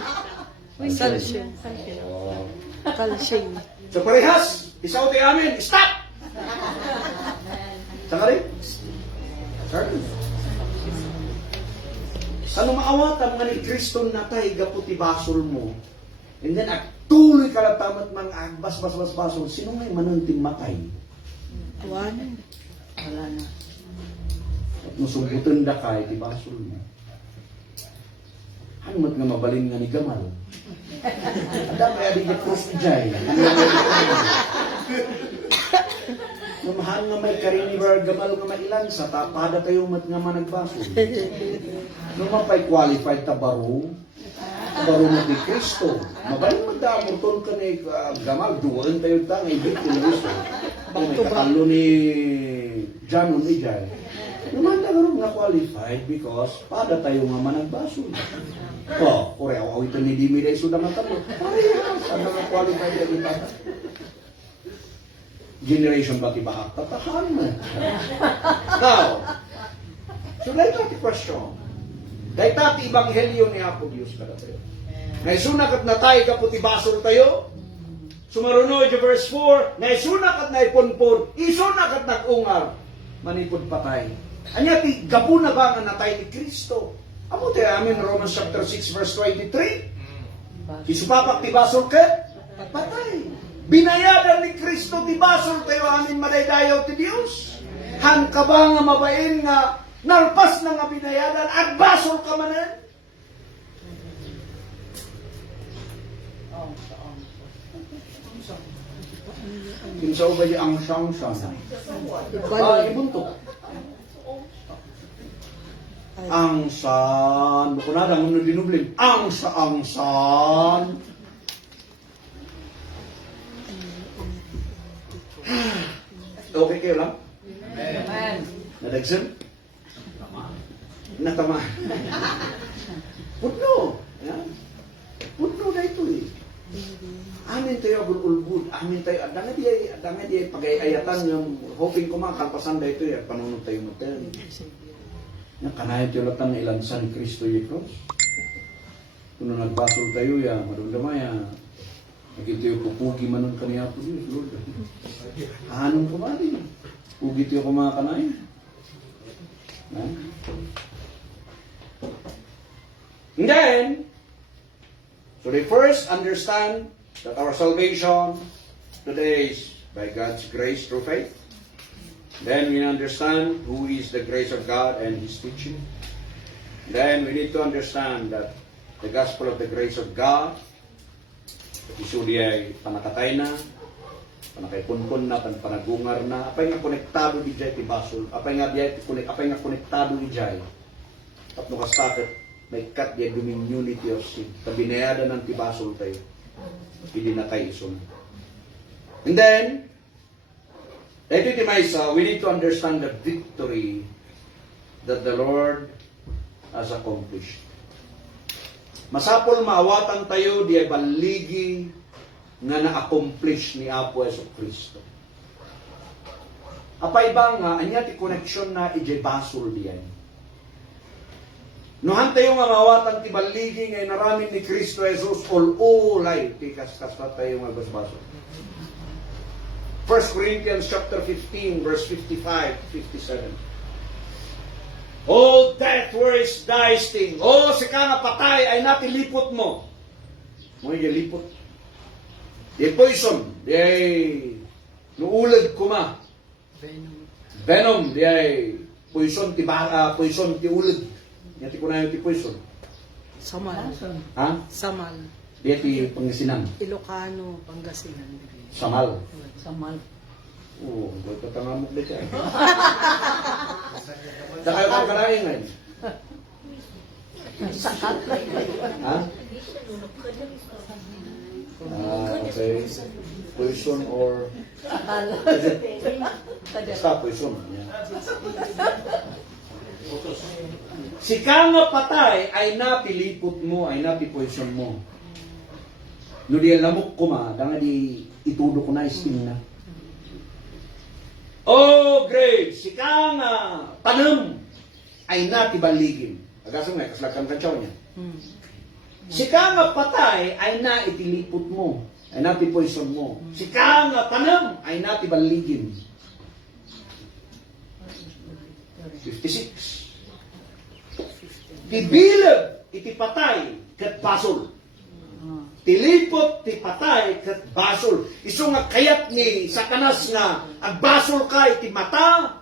Calcium. Calcium. Oh. Calcium. So parehas, isaw ti amin, stop! Saka rin? Sorry. Ano maawatan nga ni Kristo natay gaputi basol mo, and then tuloy ka lang tamat mga agbas basol, sino ngay manunting matay? Awanin. Wala na. At musumbutan da ka, iti basol mo. Hanmat nga mabalin nga ni Gamal. Ada kaya di cross jay. Namahal nga may karinibar Gamal nga mailan sa tapada tayo mat nga managbaso. Numapay qualified tabaro. Tabaro mo di Kristo. Mabalin magdamurton ka ni Gamal. Duwan tayo tang ibig ni Kristo. Kung may katalo ni Janon ni Jay. Naman na nga qualified because pada tayo nga managbaso. Ore aw ito ni Dimi day sudah matalo. Parehas ada nga qualified na kita. Generation bati bahak tatahan mo. Now, so like the question. Dahil tati ebanghelyo ni Apo Diyos kada tayo. Naisunak at natay ka puti basol tayo. Sumarunod yung verse 4. Naisunak at naipunpon. Isunak at nag-ungar. Manipod patay. Anya ti gabu na ba nga natay ni Kristo? Amo tayo amin Romans chapter 6 verse 23. Isupapak ti basol ka? Patay. Binayadan ni Kristo ti basol tayo amin madaydayaw ti Dios. Han ka ba nga mabain nga nalpas na nga binayadan at basol ka manen? Kinsa ba di ang sang-sang? Ibunto. Ang san, bukunada ng dinublim. Ang san. Okay kayo lang? Amen. Nadagsan? Natama. Putno. Yan. Putno na ito eh. Amin tayo agul-ulbud. Amin tayo, adanga di pag-ayatan yung hoping ko kalpasan da ito eh. Panunod tayo mo tayo. Yan, kanayan tayo latan na ilansan ni Kristo yung cross. Kung nagbasol tayo ya, madundama ya, naging tayo pupugi manon kaniya po Diyos, Lord. Anong kumari? Pugi tayo mga kanayan. And then, so they first understand that our salvation today is by God's grace through faith. Then we understand who is the grace of God and His teaching. Then we need to understand that the gospel of the grace of God, isu di ay panakatay na, panakaipunkon na, panagungar na, apay nga konektado di jay tibasol, apay nga konektado di jay. Tapno kastakot, may kat di community of sin, kabinayada ng tibasol tayo, hindi na tayo isun. And then, ito Timaysa, we need to understand the victory that the Lord has accomplished. Masapol maawatan tayo di ay baligi nga na-accomplish ni Apo Yesu Kristo. Apay ba nga, anya ti connection na ije basol diyan. Nuhan tayo nga maawatan ti baligi nga naramin ni Kristo Jesus all ulay ti kaskas tayo nga basbasol. 1 Corinthians chapter 15 verse 55-57. Oh, death, where is thy sting? Oh, si ka nga patay ay natilipot mo. Mo yung lipot. Di poison. Di ay nuulag kuma. Venom. Di ay poison ti ulag. Yan ti kunayon ti poison. Samal. Ha? Samal. Di ti Pangasinan. Ilocano, Pangasinan. Samal. Samal. Oo, tatangamok na siya. Saka yung kagalain ngayon. Sakat. Ha? Okay. Poison or... Basta poison. Yeah. Si ka nga patay ay napilipot mo, ay napipoison mo. No di lamok ko ma, danga di itudo ko na isting na. Oh, great! Si ka nga tanam ay natibaligin. Agaso nga, kaslagkan kantsaw niya. Si ka nga patay ay naitilipot mo, ay natipoison mo. Si ka nga tanam ay natibaligin. 56. Tibilag iti patay kat basol. Tilipot ti patay kat basol. Isu nga kayat ni Satanas nga agbasol ka iti mata,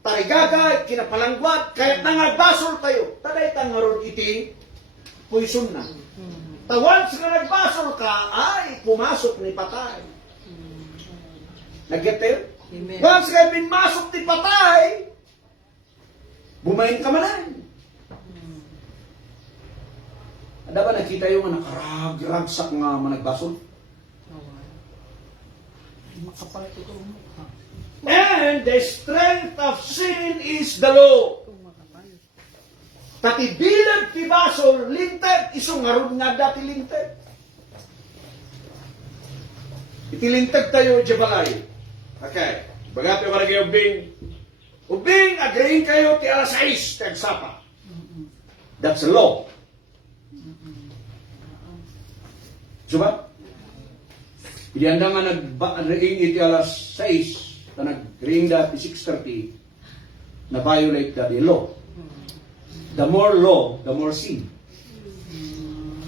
tarigaga, kinapalangguat, kayat na nga agbasol tayo. Taday tangaron iti poison na. Tawan sa nagbasol ka ay pumasok ni patay. Nag-get tayo? Once ka binmasok ni patay, bumayin ka manan. Ada ba nakita yung nakarag-ragsak nga managbasol? And the strength of sin is the law. Tatibilag ti basol, linted, isong harun nga dati linted. Itilintag tayo, Jabalay. Okay. Bagati ba lagi ubing? Ubing, agreeing kayo ti alas 6, tagsapa. That's the law. Diba? Hindi anda nga nag-ring iti alas 6, na nag-ring dati 6:30, na violate the law. The more law, the more sin.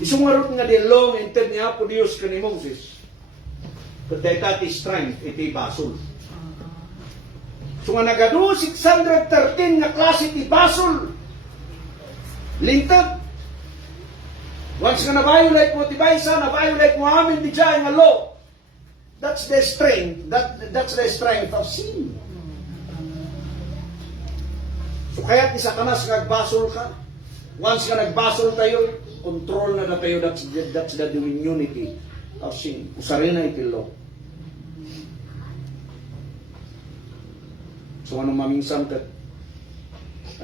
Isungarot nga di law nga inted niya po Diyos ka ni Moses. But that is strength, iti basol. So nga nagado 613 nga klase ti basol. Lintag. Once nga na-violate mo ti baysa, na-violate mo amin di dyan nga law. That's the strength. That's the strength of sin. So kaya't isa ka na sa nagbasol ka. Once nga nagbasol tayo, control na tayo. That's the immunity of sin. Usarin na iti law. So ano maminsan ka,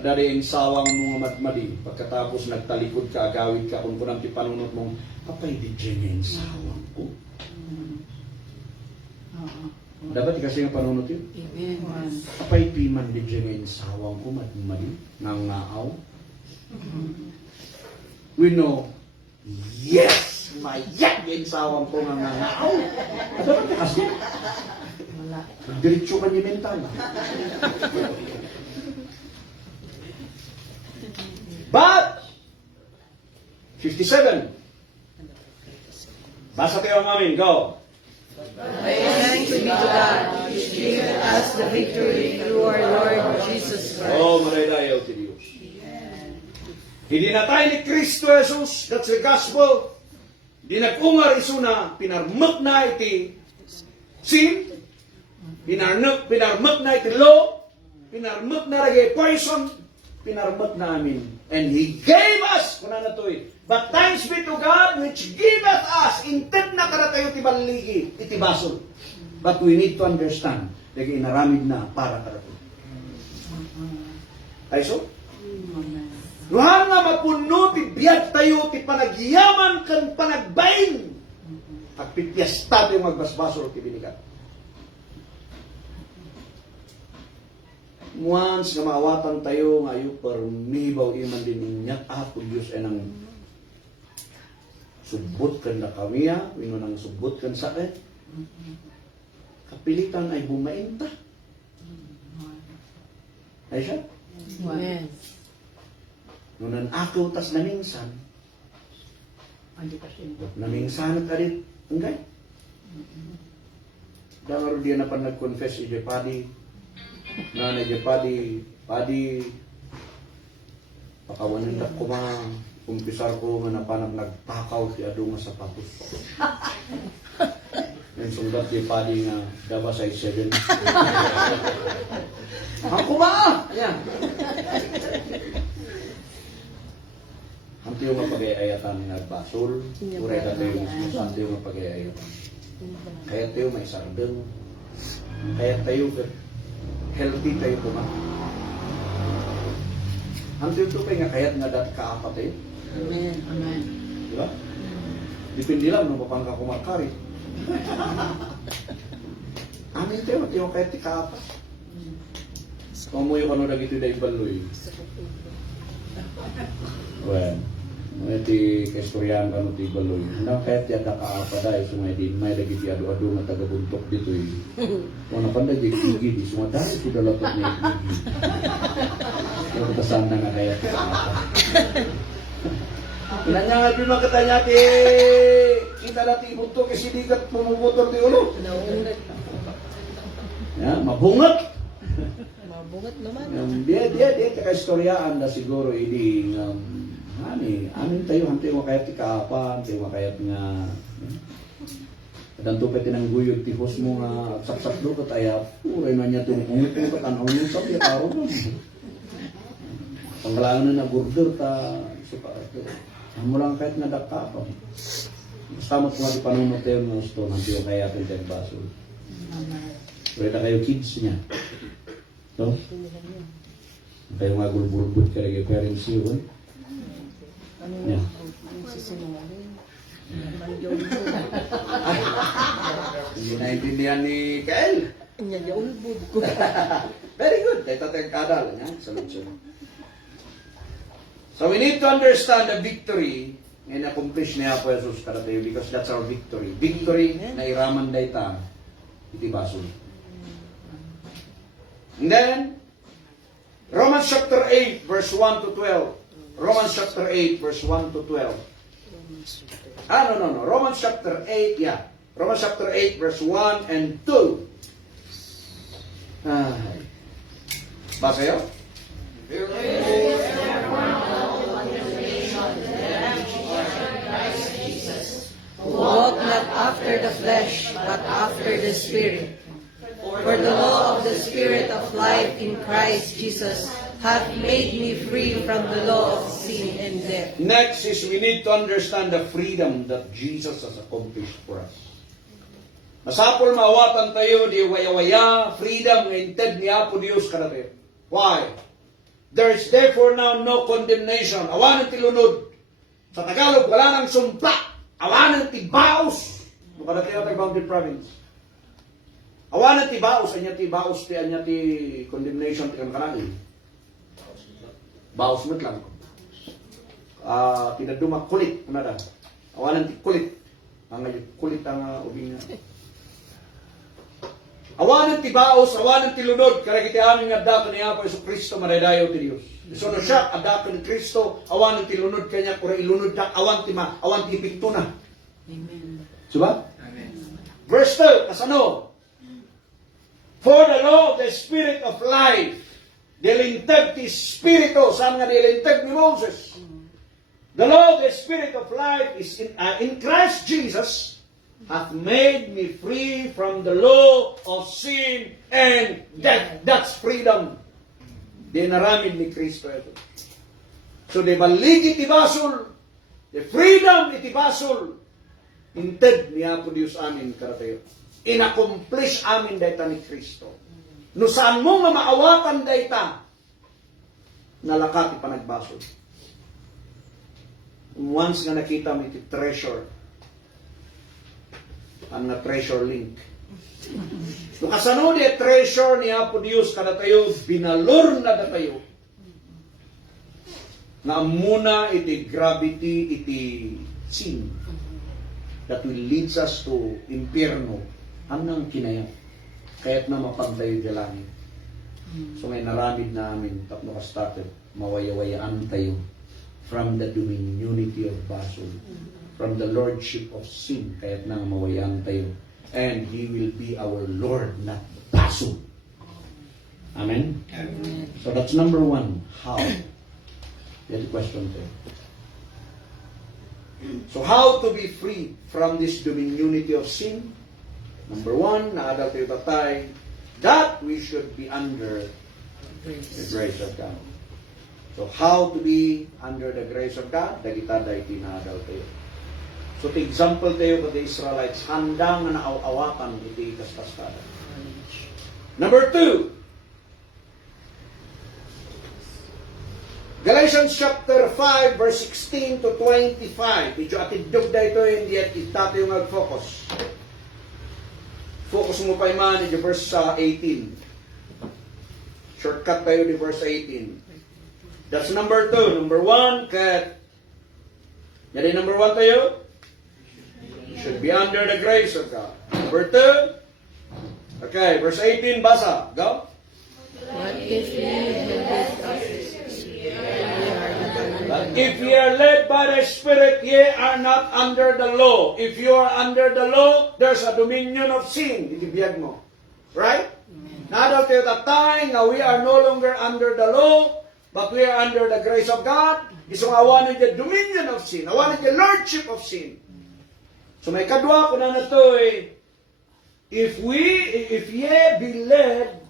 adari ang sawang mga madmadi, pagkatapos nagtalikod ka, agawid ka, kung kunang ti panunot mong, apay di dyan yung sawang ko. Dapat kasi yung panunot yun. Apay piman di dyan yung sawang ko, madmadi, nangaaw. We know, yes, mayak yung sawang ko nangaaw. Dapat kasi, diretso ka niya mental. But, 57. Basa tayo ang amin. Go. Thanks be to God, which giveth us the victory through our Lord Jesus Christ. Oh, maraydayaw ti Diyos. Hinatay ni Kristo Jesus, that's the gospel. Di nag-ungar isuna, pinarmak na iti sin, pinarmak na iti law, pinarmak na ragay poison, pinarmak na amin. And He gave us, kuna na to but thanks be to God which giveth us, intent na kada tayo ti baligi, iti basol. But we need to understand, lagi inaramid na para kada to. Ay so? Luhan nga mapuno ti biyag tayo, ti panagyaman kan panagbain. At pityasta tayo magbasbasol ti binigat. Once nga maawatan tayo ngayon permibaw iman din inyat apo Diyos ay nang subot kan na kamiya, wino nang subot kan sakit. Kapilitan ay bumainta. Ay siya? Amen. Nunan ako tas namingsan. Namingsan ka rin. Enggay. Dahil rin na pa nag-confess si Jepadi. Na Jepadi, Padi, pakawanin na ko kumpisar ko nga napanag nagtakaw si Ado nga sapatos. Yung sundat Jepadi nga daba size 7. Ako ba? Ayan. Hanti yung mapag-ayayatan ng nagbasol, uray ka tayo mismo, hanti yung mapag-ayayatan. Kaya tayo may sardeng, kaya tayo healthy tayo kuma. Hanti yung tupay nga kayat nga dati kaapat tayo. Amen. Amen. Diba? Dipindi lang nung papang ka kumakari. Amin tayo, mati yung kayat ti kaapat. Kung mo yung ano na gito dahil baloy. Well, iti kaistoryahan ka no ti baloy. Nang kahit yada kaapa dahil sumay din may lagi ti ado-ado nga taga-buntok dito eh. Kung napanda di kigi di sumadari sudah lapat na ikigi. Kung katasan na nga kaya ti kaapa. Pinanya nga ito mga katanya ti kita na ti ibuntok kasi di kat pumuputol ti ulo. Naungat. Mabungat. Mabungat naman. Dia kaistoryaan na siguro ini amin tayo hantay mo kayat ti kaapan, tayo makayat nga dan tupet ng guyod ti hos mo nga saksak do kat aya uray na niya tunungit mo kat ano yung sabi taro mo. Pangkalangan na burger ta sipa ito. Amo lang kahit nga dakka pa. Basta mo kung di panunod tayo ng gusto hantay mo kayatin tayo basol. Pwede kayo kids niya. No? Kayo nga gulbulbud ka rin kaya rin siyo. Yeah. Hindi naintindihan ni Kael. Very good. Ito tayong kadal. Salud-salud. So we need to understand the victory and accomplish niya po Jesus kada tayo because that's our victory. Victory na iraman day ta iti basol. And then Romans chapter 8, verse 1 to 12. Romans chapter 8, verse 1 to 12. No. Romans chapter 8, yeah. Romans chapter 8, verse 1 and 2. Basa yun? Walk not after the flesh, but after the Spirit. For the law of the Spirit of life in Christ Jesus hath made me free from the law of sin and death. Next is we need to understand the freedom that Jesus has accomplished for us. Masapol maawatan tayo di waya-waya, freedom nga inted ni Apo Dios kadate. Why? There is therefore now no condemnation. Awanan ti lunod. Sa Tagalog, wala nang sumpa. Awanan ti baos. Mukha tayo tayo bounded province. Awanan ti baos. Anya ti condemnation ti kankanangin. Baos mo lang. Tinaduma kulit. Awanan ti kulit. Ang kulit ang ubing nga. Awanan ti baos, awanan ti lunod, karagiti amin nga adako ni Apo Yesu Kristo maradayo ti Dios. So no siya, adako ni Kristo, awanan ti lunod kanya, kura ilunod na, awan ti pikto na. Amen. Diba? Amen. Verse 2, kasano? For the law of the Spirit of life, dilintag ti Spirito, saan nga dilintag ni Moses? The law of the Spirit of life is in Christ Jesus, hath made me free from the law of sin and death. That's freedom. Di naramid ni Kristo ito. So, di balik iti basol, the freedom iti basol, inted ni Apo Dios amin karatayo. Inaccomplish amin dayta ni Kristo. No saan mo nga maawatan dayta, nalakat ipanagbasol. Once nga nakita mo iti treasure, ang na treasure link. No kasano di treasure ni Apo Dios kada tayo binalor na tayo. Na muna iti gravity iti sin that will leads us to impierno anang kinaya kaya't na mapagdayo di langit. So may naramid namin tapno ka started mawayawayaan tayo from the dominionity of basol, from the lordship of sin, kaya't nang mawayan tayo. And He will be our Lord, not Baso. Amen? Amen. So that's number 1. How? That's the question there. So how to be free from this dominionity of sin? Number 1, naadal tayo tatay, that we should be under the grace of God. So how to be under the grace of God? Dagita dahi tinadal tayo. So, the example tayo with the Israelites, handa nga naaawatan iti kaskastada. Number 2, Galatians chapter 5, verse 16 to 25. Medyo atidog da ito, hindi at ita tayo mag-focus. Focus mo pa iman, ito verse 18. Shortcut tayo di verse 18. That's number 2. Number 1, kat. Yan number 1 tayo. Should be under the grace of God. Number 2. Okay, verse 18, basa. Go. What if ye But if ye are led by the Spirit, ye are not under the law. If you are under the law, there's a dominion of sin. Ibibiyag mo. Right? Nadal tayo tatay nga we are no longer under the law, but we are under the grace of God. Isong awanan the dominion of sin. Awanan the lordship of sin. So may kadwa ko na to if ye be led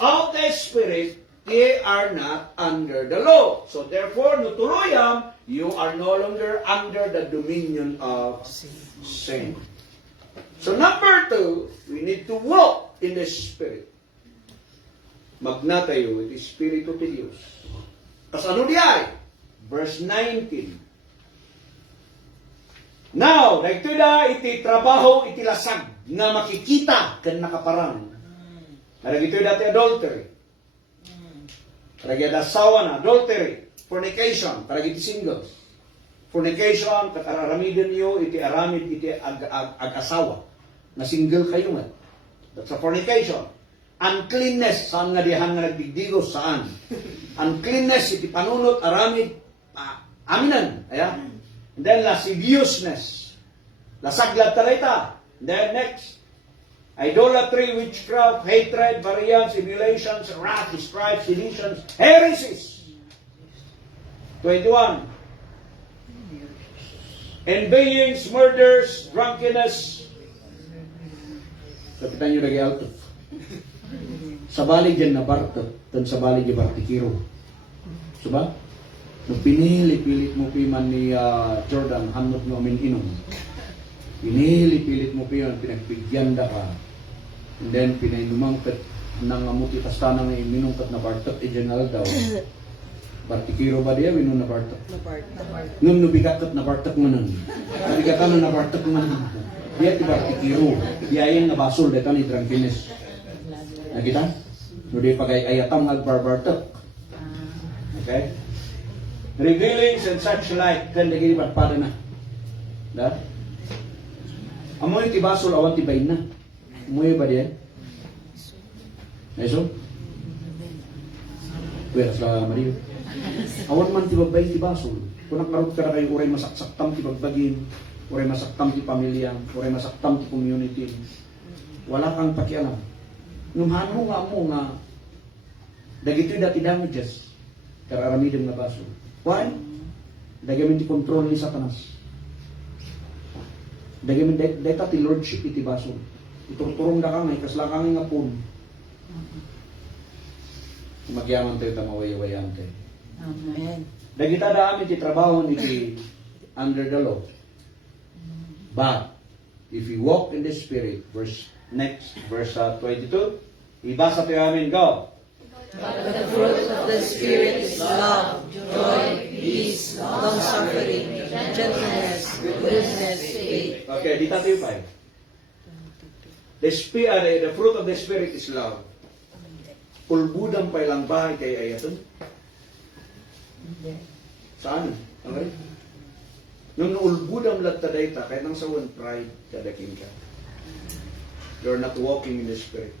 of the Spirit, ye are not under the law. So therefore, nutuluyam, you are no longer under the dominion of sin. So number 2, we need to walk in the Spirit. Magna tayo with the Espiritu ti Dios. Kas ano di ay? Verse 19. Now, dahito da iti trabaho iti lasag na makikita kan nakaparang. Karagito dati adultery. Karagito asawa na adultery, fornication, karagito singles. Fornication, katararamidin niyo iti aramid iti ag-asawa na single kayo man. That's a fornication. Uncleanness, saan nga dihan nga nagdigdigos, saan? Uncleanness, iti panunot, aramid, aminan. Ayan. And then, lasciviousness. Lasaglat talita. And then, next. Idolatry, witchcraft, hatred, variance, emulations, wrath, strife, seditions, heresies. 21. Envyings, murders, drunkenness. Kapitan nyo lagi alto. Sa balig yan na barto, tan sa balig yung bartikiro. So ba? Nung pinili-pilit mo piman ni Jordan, hanot mo amin inom. Pinili-pilit mo piman, pinagpigyanda ka. And then, pinainumangkat ng amuti kastanang minungkat na bartok, general daw. Bartikiro ba diya? Minun na bartok. Nung nubigatot na bartok mo nun. Nabigatan na bartok mo nun. Diya ti bartikiro. Diya yung nabasol, dito ni drunkenness. Nakita? No di pagay-ayatam agbarbartok. Okay? Revealings and such like, kan lagi pada na. Da? Amoy ti basol awan ti bayin na. Amoy ba diya? Eso? Pwera sa Mario. Awan man ti babay ti basol. Kung nakarot ka na kayo, uray masaksaktam ti bagbagin, uray masaktam ti pamilya, uray masaktam ti community. Wala kang pakialam. Numhan mo nga dagito'y dati damages kararamidem na baso. Why? Dagamin ti control ni Satanas. Dagamin data ti lordship iti baso. Iturturong da kang kaslakang nga pun. Magyaman tayo tamaway-wayan tayo. Amen. Dagita da amin ti trabaho iti under the law. But if you walk in the Spirit, verse 22, ibasa tayo amin, go. But the fruit of the Spirit is love, joy, peace, long-suffering, gentleness, goodness, faith. Okay, di tayo pa. The fruit of the Spirit is love. Pulbudang pa ilang bahay kay ayaton. Saan? Okay? Nung naulbudang lattaday ta, kaya nang sa one pride, kadaking ka. You're not walking in the Spirit.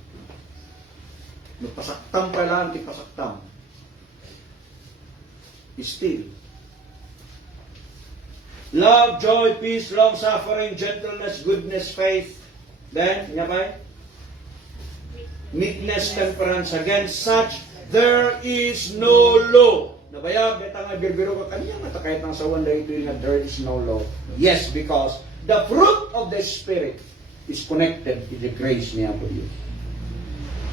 Nagpasaktam pa lang, di pasaktam. Still. Love, joy, peace, long-suffering, gentleness, goodness, faith. Then, nga ba? Meekness, temperance. Against such, there is no law. Nabayag, dito nga birbiro ka kanya, matakayat ng sawan dahil ito nga, there is no law. Yes, because the fruit of the Spirit is connected to the grace niya po Diyos.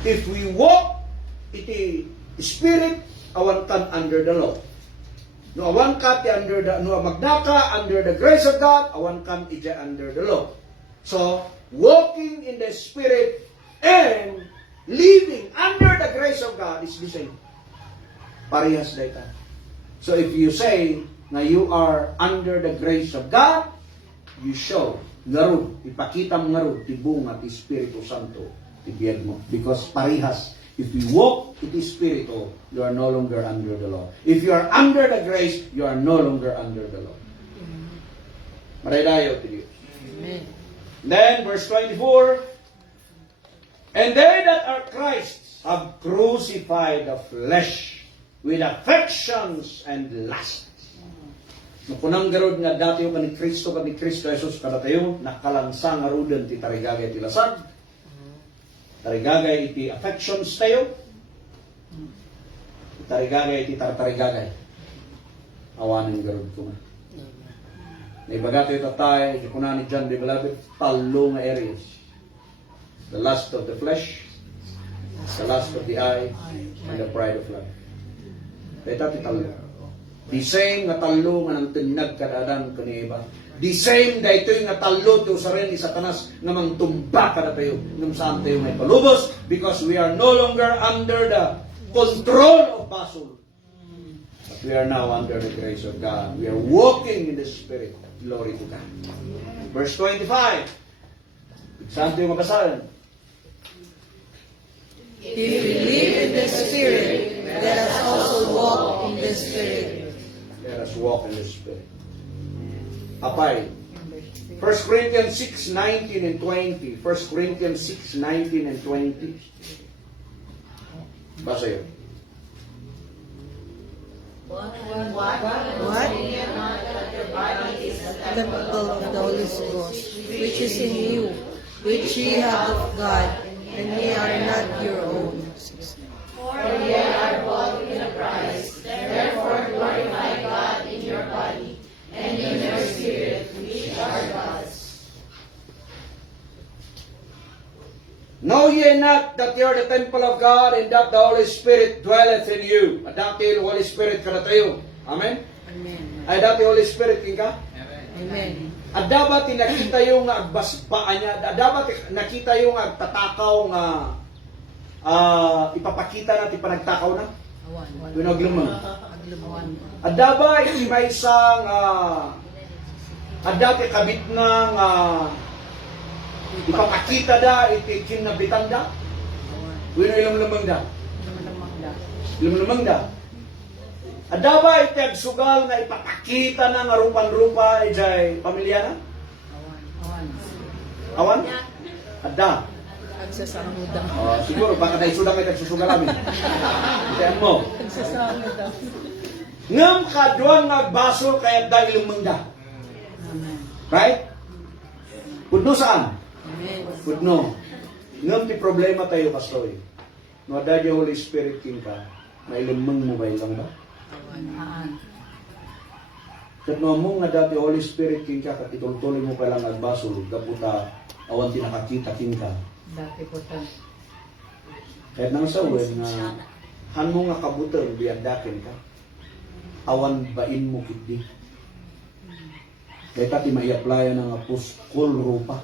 If we walk iti Spirit, awan kan under the law. No awan ka ti under the, no magdaka under the grace of God, awan kan iti under the law. So, walking in the Spirit and living under the grace of God is the same. Parehas data. So if you say na you are under the grace of God, you show ngarud, ipakita mo ngarud, tibunga ti Espiritu Santo, tibiyag mo. Because parehas, if you walk iti Espiritu, you are no longer under the law. If you are under the grace, you are no longer under the law. Maraydayo ti Diyos. Amen. Then, verse 24, and they that are Christ's have crucified the flesh with affections and lusts. Napunang garod nga dati yung ni Kristo Jesus kada tayo nakalansang arudan ti tarigagay ti lasad. Tarigagay iti affections tayo. Tarigagay iti tarigagay. Awanin garod ko na. Naibaga tayo tatay, kuna ni John the Beloved, talo nga areas. The lust of the flesh, the lust of the eye, and the pride of life. Dito ti talo. The same nga talo nga nang tinag kadadan kaniba. The same dayto nga talo to sa rin ni Satanas nga mangtumba kada tayo ngam saan tayo may palubos because we are no longer under the control of basol. But we are now under the grace of God. We are walking in the Spirit. Glory to God. Verse 25. Saan tayo mabasahan? If we live in the Spirit, let us also walk in the Spirit. Let us walk in the Spirit. Apay. 1 Corinthians 6:19 and 20. 1 Corinthians 6:19 and 20. Basa yun. What? Temple of the Holy Ghost, which is in you, which ye have of God, and ye are not your own. For ye are bought with a price. Therefore glorify God in your body and in your spirit, which are God's. Know ye not that ye are the temple of God, and that the Holy Spirit dwelleth in you? Adapti Holy Spirit kada tayo. Amen? Amen. Ay dati Holy Spirit king ka? Amen. At dapat nakita yung agbasbaan niya. At dapat nakita yung agtatakaw nga ipapakita natin panagtakaw na. Awan. Yung naglumang. Aglumawan. At dapat may isang at dati kabit ng ipapakita da itikin na bitanda. Awan. Yung ilum-lumang da. Lumalamang da. Ilum-lumang da. At dapat sugal na ipapakita ng rupan-rupa ijay pamilya na. Awan. Awan? Adda. Agsasahod daw. Siguro, baka tayo sulang ay nagsusugal namin. Itiyan mo. Agsasahod daw. Ngam kaduan nagbasol kaya dahil lumangda. Amen. Right? Pudno saan? Amen. Pudno. Ngam ti problema tayo, Pastoy. No, dahil yung Holy Spirit king ka, may lumang mo ba ilang ba? Awan. Kat no mo nga dati Holy Spirit king ka, kat itultuloy mo pa lang nagbasol, kaputa, awan tinakakita king ka. Dati po ta. Kahit nang sawin nga, han mo nga kabutang biyandakin ka, awan bain mo kitdi. Kahit pati mai-apply ng aposkol rupa.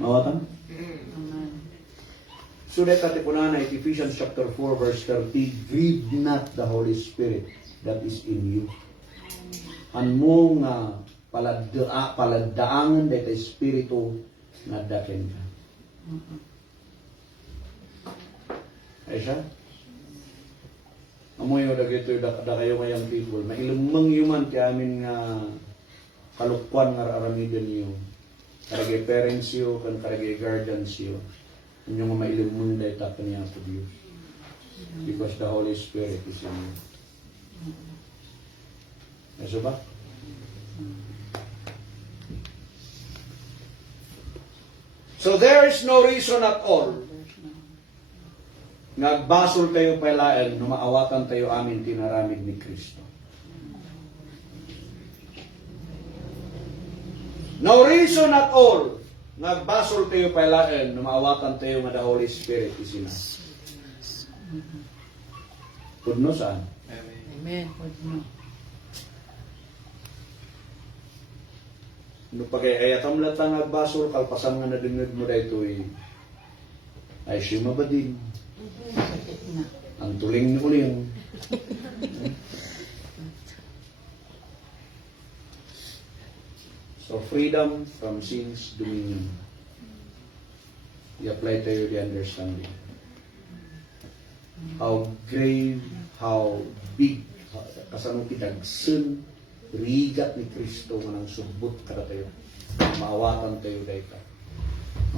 Mawatan? Amen. So that ati po na Ephesians chapter 4 verse 30, grieve not the Holy Spirit that is in you. Han mo nga paladaangan dito espiritu nga daken ka. Ay siya? Amoy yung dagito da kayo mayang people. Mailumang yuman kaya amin nga kalukwan nga aramidin niyo. Karagay parents yo, kan karagay guardians yo. Inyong mailumang da ita kaniya po Diyos. Because the Holy Spirit is in you. Eso ba? So there is no reason at all nagbasol tayo palaen, numaawatan tayo amin tinaramid ni Kristo. No reason at all nagbasol tayo palaen, numaawatan tayo nga the Holy Spirit isina. Pudno saan? Amen. Pudno. No pag-ayatam latang nagbasol, kalpasan nga nadingag mo dito ay siyuma ba din? Sakit na. Ang tuling ni uling. So freedom from sin's dominion. I-apply tayo the understanding. How grave, how big, kasano kitagsun, rigat ni Kristo nga nang subot kada tayo. Maawatan tayo dahil ka.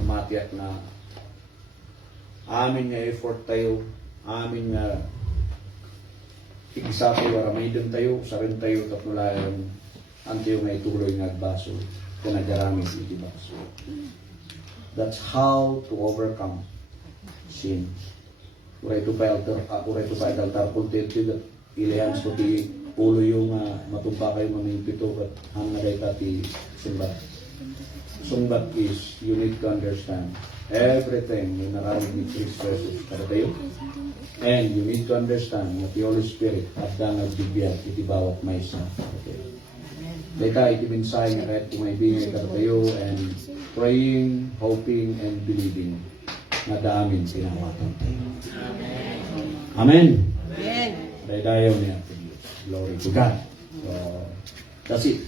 Mamatiyak na amin nga effort tayo, amin nga ikisa tayo, aramaydon tayo, sarin tayo, kapnulayan, ang tayo nga ituloy nga agbaso, kanagaramit iti baso. That's how to overcome sin. Uray to pa altar puntit, ilihan sa ti ulo yung matumpa kayo mamimpito, at hanga day pati sumbat. Sumbat is, you need to understand everything yung nararamit ni Kristo Jesus kada tayo. And you need to understand that the Holy Spirit at dang nagbibiyag iti bawat may isa. Okay. Dita iti mensahe nga kahit kumaibingay kada tayo and praying, hoping, and believing na daamin sinawatan tayo. Amen. Amen. Dayo niya. Glory to God. So, that's it.